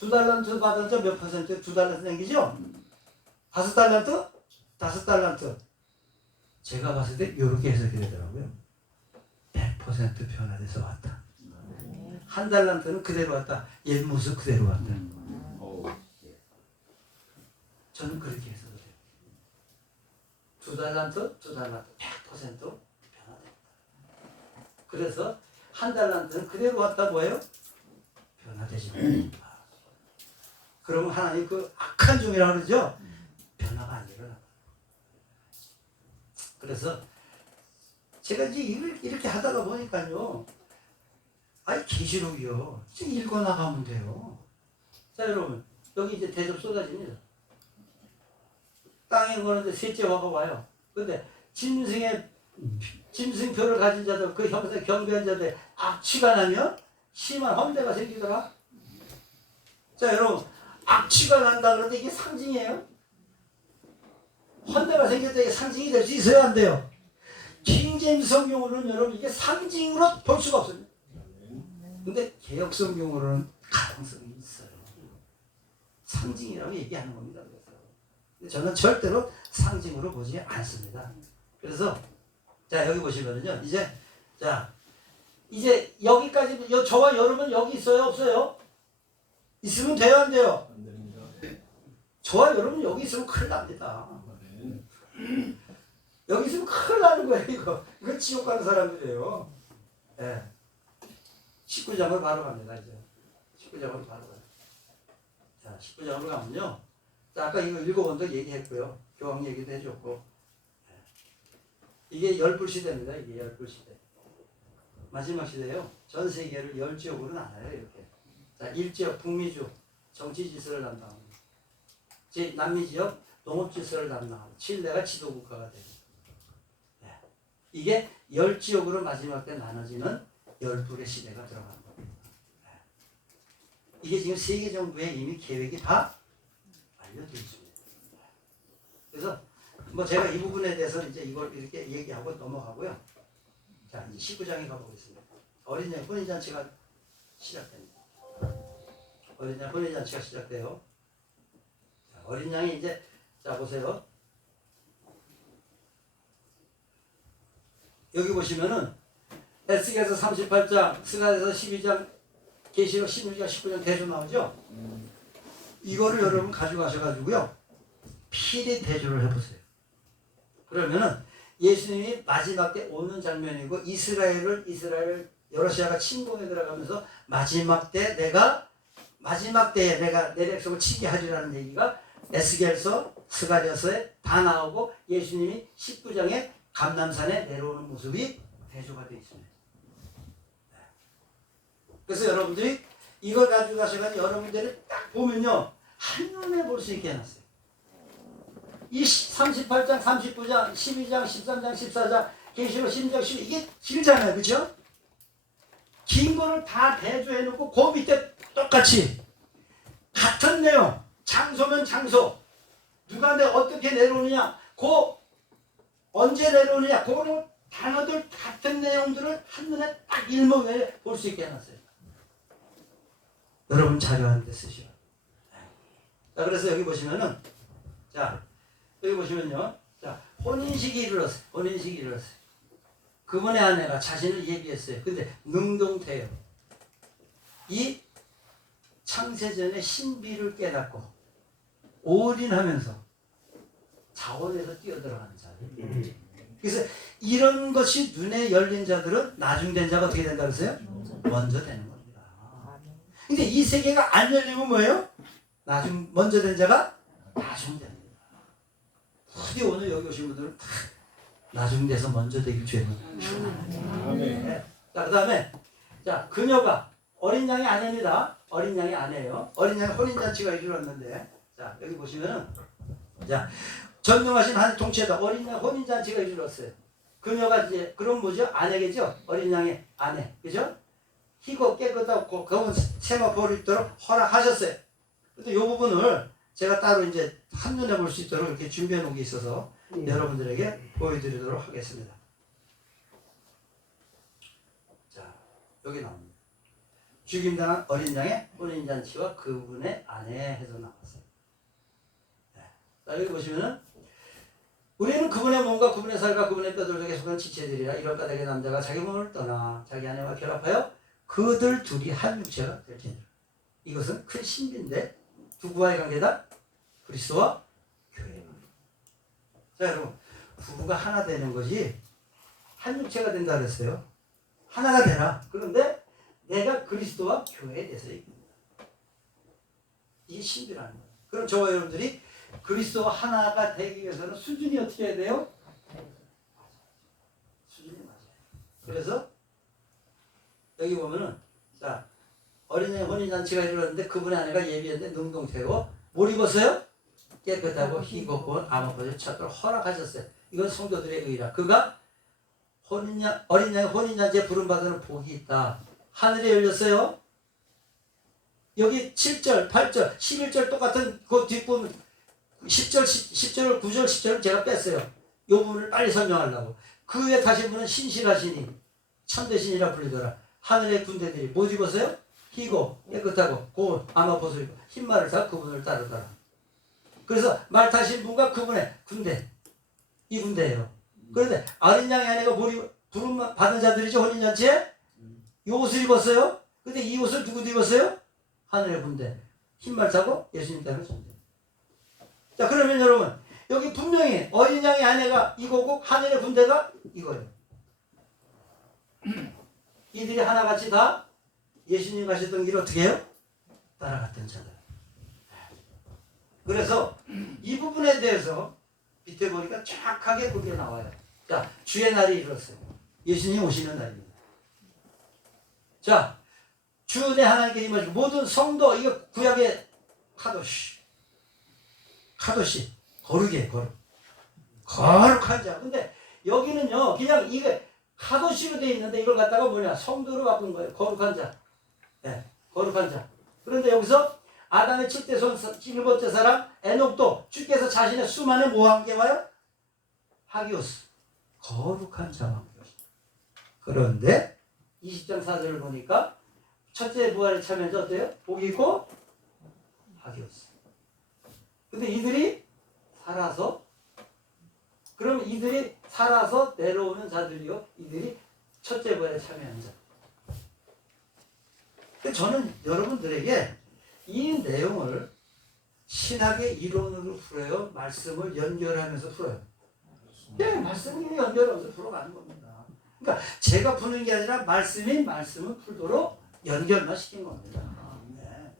2달란트 받은 자 몇 퍼센트? 2달란트 남기죠? 5달란트? 5달란트. 제가 봤을 때 이렇게 해석이 되더라고요. 100% 변화돼서 왔다. 한 달란트는 그대로 왔다. 옛 모습 그대로 왔다. 저는 그렇게 해석을 해요. 2달란트, 100% 변화됩니다. 그래서 한 달란트는 그대로 왔다 뭐예요? 변화되지 않습니다. 그러면 하나님 그 악한 종이라고 그러죠? 변화가 안 일어나. 그래서 제가 이제 이렇게 하다가 보니까요. 아니 계시록이요. 이제 읽어 나가면 돼요. 자 여러분 여기 이제 대접 쏟아집니다. 땅에 거는데 셋째 화가 와요. 근데 짐승표를 가진 자들 그 형사 경배한 자들 악취가 나면 심한 험대가 생기더라. 자 여러분 악취가 난다 그러는데 이게 상징이에요? 헌대가 생겼다 이게 상징이 될 수 있어야 안 돼요. 킹제임스 성경으로는 여러분 이게 상징으로 볼 수가 없습니다. 근데 개역 성경으로는 가능성이 있어요. 상징이라고 얘기하는 겁니다. 그래서 저는 절대로 상징으로 보지 않습니다. 그래서 자 여기 보시면은요 이제 자 이제 여기까지 저와 여러분 여기 있어요 없어요? 있으면 돼요 안 돼요? 안 됩니다. 저와 여러분 여기 있으면 큰일 납니다. 네. 여기 있으면 큰일 나는 거예요 이거. 이거 지옥 가는 사람들이에요. 예. 19장으로 바로 갑니다 이제. 19장으로 바로 가요. 자 19장으로 가면요. 자, 아까 이거 읽어본다고 얘기했고요. 교황 얘기도 해줬고. 이게 열불 시대입니다. 이게 열불 시대. 마지막 시대예요. 전 세계를 열 지역으로 나눠요. 이렇게. 자, 1지역 북미주 정치 질서를 담당합니다. 남미 지역 농업 질서를 담당합니다. 칠레가 지도국가가 됩니다. 네. 이게 열 지역으로 마지막 때 나눠지는 열불의 시대가 들어가는 겁니다. 네. 이게 지금 세계 정부에 이미 계획이 다 알려져 있습니다. 그래서 뭐 제가 이 부분에 대해서 이제 이걸 이렇게 얘기하고 넘어가고요. 자, 이제 19장에 가보겠습니다. 어린 양 혼인잔치가 시작됩니다. 어린 양 혼인잔치가 시작돼요. 자, 어린 양이 이제 자 보세요. 여기 보시면은 에스겔서 38장, 스가랴서 12장, 계시록 16장, 19장 대조 나오죠. 이거를 여러분 가져가셔가지고요. 필히 대조를 해보세요. 그러면은 예수님이 마지막 때 오는 장면이고 이스라엘 여로시아가 침공에 들어가면서 마지막 때에 내가 내 백성을 치게 하리라는 얘기가 에스겔서 스가랴서에 다 나오고 예수님이 19장에 감람산에 내려오는 모습이 대조가 되어 있습니다. 그래서 여러분들이 이걸 가지고 가셔가지고 여러분들이 딱 보면요 한눈에 볼 수 있게 해놨어요. 이 38장, 39장, 12장, 13장, 14장, 계시록 16장, 12장 이게 길잖아요. 그렇죠? 긴 거를 다 대조해놓고 그 밑에 똑같이 같은 내용, 장소면 장소, 누가 어떻게 내려오느냐, 언제 내려오느냐, 그거는 단어들 같은 내용들을 한눈에 딱 일목에 볼 수 있게 해놨어요. 여러분 자료하는데 쓰시라. 자, 그래서 여기 보시면은 여기 보시면요. 자, 혼인식이 이르렀어요. 혼인식이 이르렀어요. 그분의 아내가 자신을 예비했어요. 근데 능동태요. 이 창세전의 신비를 깨닫고 올인하면서 자원에서 뛰어들어가는 자들. 그래서 이런 것이 눈에 열린 자들은 나중된 자가 어떻게 된다 그랬어요? 먼저 되는 겁니다. 근데 이 세계가 안 열리면 뭐예요? 먼저 된 자가 나중됩니다. 근데 오늘 여기 오신 분들은 다 나중돼서 먼저 되길 주는 아멘. 자, 그 다음에 자 그녀가 어린 양이 아내입니다. 어린 양이 아내예요. 어린 양이 혼인잔치가 이루어졌는데 자 여기 보시면은 자 전능하신 한 통치에다 어린 양 혼인잔치가 이루어졌어요. 그녀가 이제 그럼 뭐죠? 아내겠죠? 어린 양의 아내 그죠? 희고 깨끗하고 검은 세마포를 입도록 허락하셨어요. 근데 이 부분을 제가 따로 이제 한눈에 볼 수 있도록 이렇게 준비해 놓은 게 있어서 여러분들에게 보여드리도록 하겠습니다. 자, 여기 나옵니다. 죽임당한 어린 양의 혼인잔치와 그분의 아내 해서 나왔어요. 네. 자, 여기 보시면은 우리는 그분의 몸과 그분의 살과 그분의 뼈들 중에 속한 지체들이라 이럴 까닭에 남자가 자기 몸을 떠나 자기 아내와 결합하여 그들 둘이 한 육체가 될지니라. 이것은 큰 신비인데 누구와의 관계다? 그리스도와 교회. 자 여러분 부부가 하나 되는 것이 한 육체가 된다 그랬어요. 하나가 되라. 그런데 내가 그리스도와 교회에 대해서 얘기합니다. 이게 신비라는 거예요. 그럼 저와 여러분들이 그리스도와 하나가 되기 위해서는 수준이 어떻게 해야 돼요? 수준이 맞아요. 그래서 여기 보면은 자 어린이 혼인잔치가 이루어졌는데 그분의 아내가 예비했는데 능동태고 뭘 입었어요? 깨끗하고 희고 고운 암흑옷을 찾도록 허락하셨어요. 이건 성도들의 의라. 그가 어린 양의 혼인잔치에 부름받은 복이 있다. 하늘이 열렸어요. 여기 7절, 8절, 11절 똑같은 그 뒷부분 10절, 9절, 10절은 제가 뺐어요. 이 부분을 빨리 설명하려고. 그 위에 타신 분은 신실하시니 참되신이라 불리더라. 하늘의 군대들이 뭐 입었어요? 희고 깨끗하고 고운 암흑옷을 입고 흰 말을 타 그분을 따르더라. 그래서 말 타신 분과 그분의 군대 이 군대예요. 그런데 어린 양의 아내가 부름 받은 자들이죠. 혼인잔치에 이 옷을 입었어요. 근데 이 옷을 누구도 입었어요? 하늘의 군대. 흰말 타고 예수님 따라줬는데. 자, 그러면 여러분, 여기 분명히 어린 양의 아내가 이거고 하늘의 군대가 이거예요. 이들이 하나같이 다 예수님 가셨던 길 어떻게 해요? 따라갔던 자들. 그래서 이 부분에 대해서 밑에 보니까 정확하게 그게 나와요. 자, 주의 날이 이르렀어요. 예수님 오시는 날입니다. 자, 주 내 하나님께 임하시고 모든 성도, 이거 구약의 카도시, 거룩이에요. 거룩한 자. 근데 여기는요, 그냥 이게 카도시로 되어 있는데 이걸 갖다가 뭐냐, 성도로 바꾼 거예요. 거룩한 자. 네, 거룩한 자. 그런데 여기서 아담의 7대 손 7번째 사람 에녹도 주께서 자신의 수만에 뭐와 함께 와요? 하기오스. 거룩한 자와 함께 오십니다. 그런데 20장 4절을 보니까 첫째 부활에 참여해서 어때요? 복이 있고 하기오스. 근데 이들이 살아서, 그럼 이들이 살아서 내려오는 자들이요, 이들이 첫째 부활에 참여한 자. 저는 여러분들에게 이 내용을 신학의 이론으로 풀어요? 말씀을 연결하면서 풀어요? 네, 말씀을 연결하면서 풀어가는 겁니다. 그러니까 제가 푸는 게 아니라 말씀을 풀도록 연결만 시킨 겁니다. 네.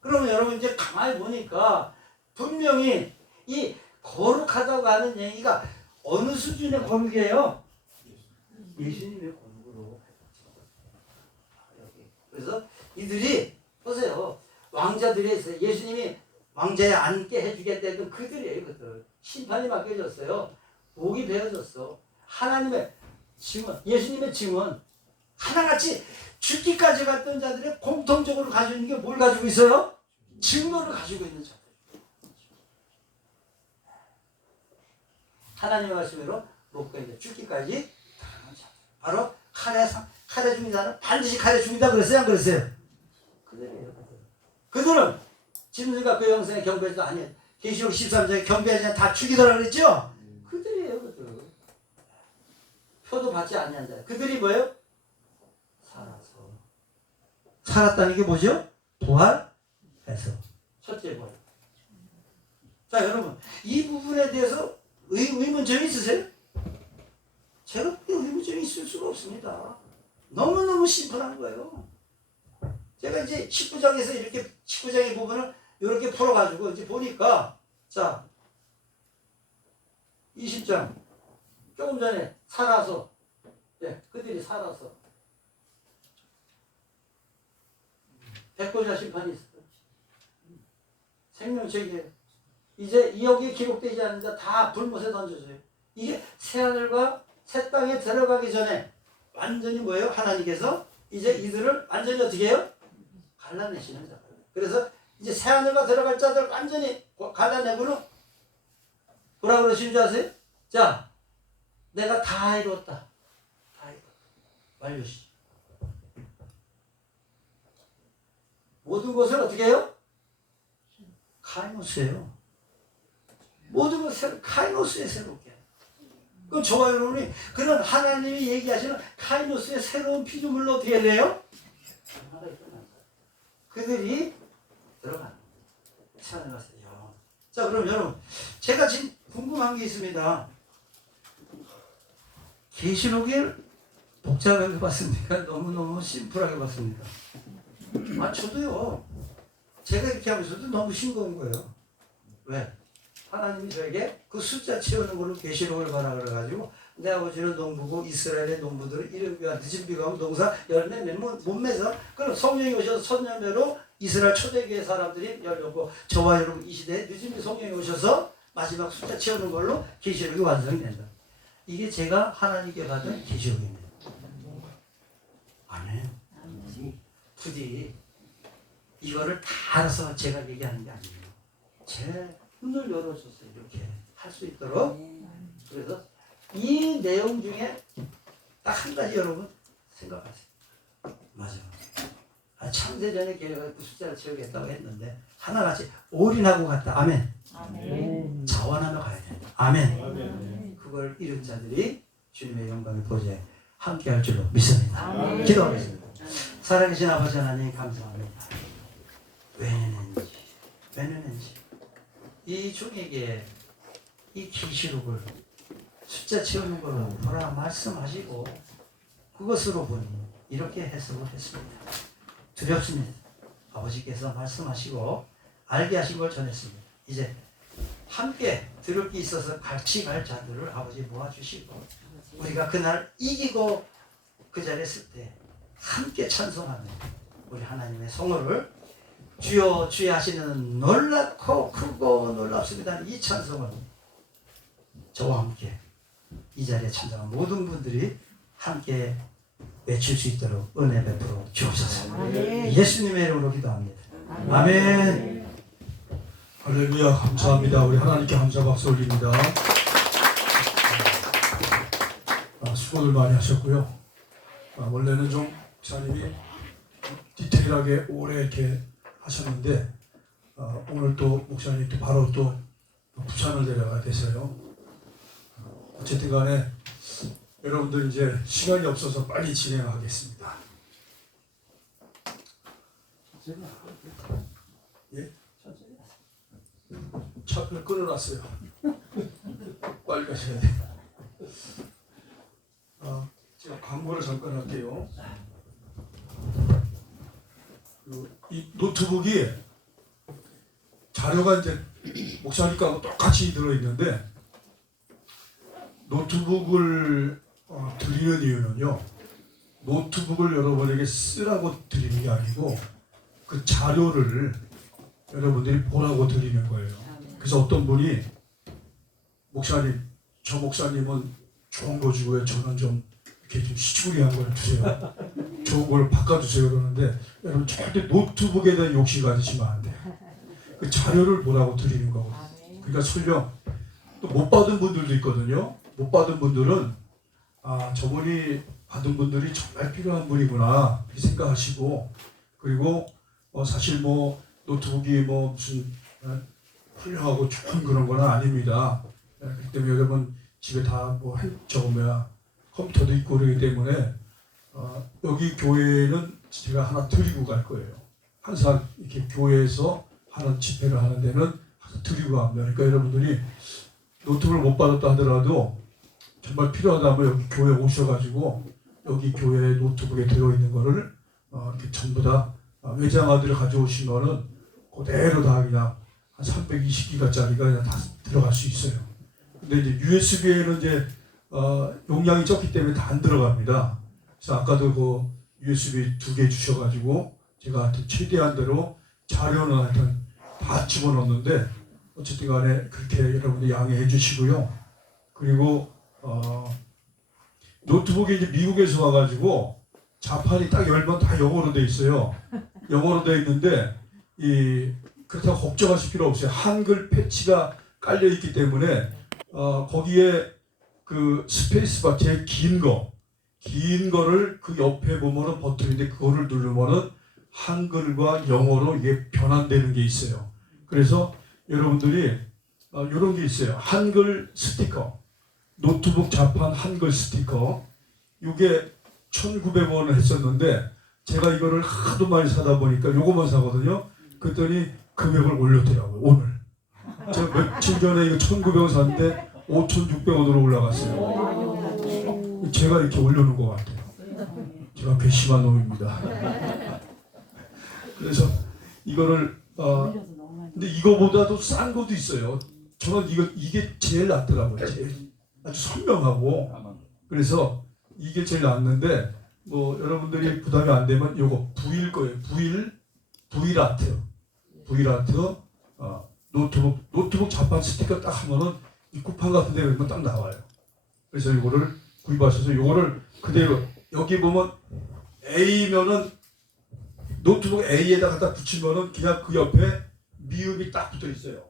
그러면 여러분 이제 가만히 보니까 분명히 이 거룩하다고 하는 얘기가 어느 수준의 거룩이에요? 예수님의 거룩으로. 그래서 이들이 보세요. 왕자들이 있어요. 예수님이 왕자에 앉게 해주겠다 했던 그들이에요. 그들. 심판이 맡겨졌어요. 목이 베어졌어. 하나님의 증언, 예수님의 증언, 하나같이 죽기까지 갔던 자들이 공통적으로 가지고 있는 게 뭘 가지고 있어요? 증거를 가지고 있는 자들. 하나님의 말씀으로 로크가 이제 죽기까지 당한 자들. 바로 칼에 죽이다는 반드시 칼에 죽이다 그랬어요? 안 그랬어요? 그들이에요. 그들은 짐승과 그 영생의 경배도 아니에요. 계시록 13장에 경배하지 않아 다 죽이더라 그랬죠? 그들이에요. 그들. 표도 받지 않는 자. 그들이 뭐예요? 살았다는 게 뭐죠? 부활해서. 첫째 부활. 자, 여러분, 이 부분에 대해서 의문점이 있으세요? 제가 의문점이 있을 수가 없습니다. 너무너무 심플한 거예요. 제가 이제 19장에서 이렇게 19장의 부분을 이렇게 풀어가지고 이제 보니까, 자, 20장 조금 전에 살아서, 네, 그들이 살아서 백보자 심판이 있었어요. 생명책이에요. 이제 여기에 기록되지 않는 자 다 불못에 던져져요. 이게 새하늘과 새 땅에 들어가기 전에 완전히 뭐예요? 하나님께서 이제 이들을 완전히 어떻게 해요? 갈라내시는 자. 그래서 이제 새하늘과 들어갈 자들 완전히 갈라내고는 뭐라 그러시는 줄 아세요? 자, 내가 다 이루었다. 다 이루었다. 완료시. 모든 것을 어떻게 해요? 카이노스예요. 모든 것을 카이노스에 새롭게 해요. 그럼 저와 여러분이 그런 하나님이 얘기하시는 카이노스의 새로운 피조물로 어떻게 돼요? 그들이 들어가는 거예요. 자, 그럼 여러분, 제가 지금 궁금한 게 있습니다. 계시록을 복잡하게 봤습니까? 너무너무 심플하게 봤습니다. 아, 저도요. 제가 이렇게 하면서도 너무 싱거운 거예요. 왜? 하나님이 저에게 그 숫자 채우는 걸로 계시록을 봐라 그래가지고 내 아버지는 농부고 이스라엘의 농부들은 이른 비와 늦은 비가 오고 농사 열매 못 맺어. 그럼 성령이 오셔서 선열매로 이스라엘 초대교회 사람들이 열렸고 저와 여러분 이 시대에 늦은 비 성령이 오셔서 마지막 숫자 채우는 걸로 계시록이 완성이 된다. 이게 제가 하나님께 받은 계시록입니다. 아니에요. 부디 이거를 다 알아서 제가 얘기하는 게 아니에요. 제 눈을 열어줬어요. 이렇게 할 수 있도록. 그래서 이 내용 중에 딱 한 가지 여러분 생각하세요. 맞아요. 창세전에 걔가 그 숫자를 채우겠다고 했는데 하나같이 올인하고 갔다. 아멘. 아멘. 자원하며 가야 된다. 아멘. 아멘. 그걸 이룬 자들이 주님의 영광의 보좌에 함께 할 줄로 믿습니다. 기도하겠습니다. 살아계신 아버지 하나님 감사합니다. 왜는지 이 종에게 이 계시록을 숫자 채우는 걸로 보라 말씀하시고 그것으로 보니 이렇게 해석을 했습니다. 두렵습니다. 아버지께서 말씀하시고 알게 하신 걸 전했습니다. 이제 함께 들을 게 있어서 같이 갈 자들을 아버지 모아주시고 우리가 그날 이기고 그 자리에 있을 때 함께 찬송하는 우리 하나님의 성호를 주여 주여 하시는 놀랍고 크고 놀랍습니다. 이 찬송을 저와 함께 이 자리에 참석한 모든 분들이 함께 외칠 수 있도록 은혜 베풀어 주옵소서. 예수님의 이름으로 기도합니다. 아멘. 할렐루야. 감사합니다. 우리 하나님께 감사 박수 올립니다. 수고들 많이 하셨고요. 원래는 좀 목사님이 디테일하게 오래 이렇게 하셨는데 오늘 또 목사님이 또 바로 또 부산을 내려가야 돼서요. 어쨌든 간에 여러분들 이제 시간이 없어서 빨리 진행하겠습니다. 예? 차를 끊어놨어요. 빨리 가셔야 돼. 제가 광고를 잠깐 할게요. 이 노트북이 자료가 이제 목사님 거하고 똑같이 들어있는데 노트북을 드리는 이유는요. 노트북을 여러분에게 쓰라고 드리는 게 아니고 그 자료를 여러분들이 보라고 드리는 거예요. 그래서 어떤 분이 목사님, 저 목사님은 좋은 거 주고요. 저는 좀 이렇게 좀 시추리한 걸 주세요. 좋은 걸 바꿔주세요. 그러는데 여러분 절대 노트북에 대한 욕심 가지시면 안 돼요. 그 자료를 보라고 드리는 거고. 그러니까 설령 또 못 받은 분들도 있거든요. 못 받은 분들은 저분이 받은 분들이 정말 필요한 분이구나 이렇게 생각하시고 그리고 사실 뭐 노트북이 뭐 무슨 훌륭하고 좋은 그런 건 아닙니다. 그렇기 때문에 여러분 집에 다 뭐 컴퓨터도 있고 그러기 때문에 여기 교회는 제가 하나 드리고 갈 거예요. 항상 이렇게 교회에서 하는 집회를 하는 데는 항상 드리고 갑니다. 그러니까 여러분들이 노트북을 못 받았다 하더라도 정말 필요하다면 여기 교회 오셔가지고 여기 교회 노트북에 들어있는 거를 이렇게 전부 다 외장하드를 가져오시면은 그대로 다 그냥 한 320기가짜리가 그냥 다 들어갈 수 있어요. 근데 이제 USB에는 이제 용량이 적기 때문에 다 안 들어갑니다. 그래서 아까도 그 USB 2개 주셔가지고 제가 하여튼 최대한대로 자료는 하여튼 다 집어넣었는데 어쨌든 간에 그렇게 여러분들 양해해 주시고요. 그리고 노트북이 이제 미국에서 와가지고 자판이 딱 열면 다 영어로 돼 있어요. 영어로 돼 있는데 그렇다고 걱정하실 필요 없어요. 한글 패치가 깔려 있기 때문에 거기에 그 스페이스바 제일 긴 거를 그 옆에 보면은 버튼인데 그거를 누르면은 한글과 영어로 이게 변환되는 게 있어요. 그래서 여러분들이 이런 게 있어요. 한글 스티커, 노트북 자판 한글 스티커. 이게 1,900원을 했었는데 제가 이거를 하도 많이 사다 보니까 요거만 사거든요. 그랬더니 금액을 올렸더라고요. 오늘 제가 며칠 전에 이거 1,900원 샀는데 5,600원으로 올라갔어요. 제가 이렇게 올려놓은 것 같아요. 제가 괘씸한 놈입니다. 그래서 이거를 근데 이거보다도 싼 것도 있어요. 저는 이게 제일 낫더라고요. 제일 아주 선명하고 그래서 이게 제일 낫는데 뭐 여러분들이 부담이 안 되면 요거 V일 거예요. V일 아트 노트북 자판 스티커 딱 하면은 이 쿠팡 같은 데 보면 딱 나와요. 그래서 이거를 구입하셔서 이거를 그대로 여기 보면 A면은 노트북 A에다 갖다 붙이면은 그냥 그 옆에 미음이 딱 붙어 있어요.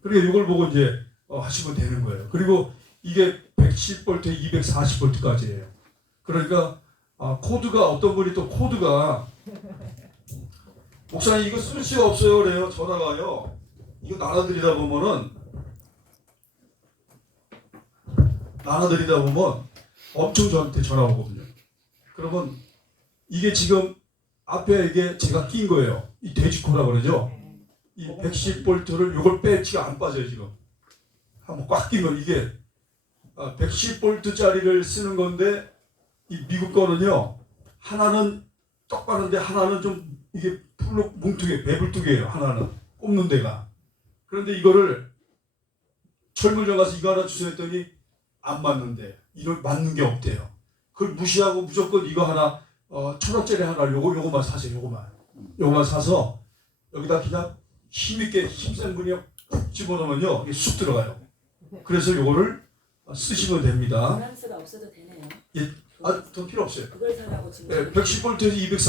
그러니까 이걸 보고 이제 하시면 되는 거예요. 그리고 이게 110V, 240V까지예요. 그러니까 코드가 어떤 분이 또 코드가 목사님 이거 쓸 수가 없어요 그래요. 전화가요. 이거 나눠드리다 보면 엄청 저한테 전화 오거든요. 그러면 이게 지금 앞에 이게 제가 낀 거예요. 이 돼지코라고 그러죠. 이 110볼트를 이걸 빼치가 안 빠져요 지금. 한번 꽉 끼면 이게 110볼트짜리를 쓰는 건데 이 미국 거는요 하나는 똑바른데 하나는 좀 이게 풀로 뭉툭해 배불뚝이에요. 하나는 꼽는 데가. 그런데 이거를 철물점 가서 이거 하나 주세요 했더니 안 맞는데 이걸 맞는 게 없대요. 그걸 무시하고 무조건 이거 하나 1,000원짜리 하나 요거만 사세요. 요거만 사서 여기다 그냥 힘있게 힘센 분이 푹 집어넣으면요 이게 쑥 들어가요. 그래서 요거를 쓰시면 됩니다. 바란스가 없어도 되네요. 더 필요 없어요. 그걸 사라고 지금. 네, 110볼트에서 240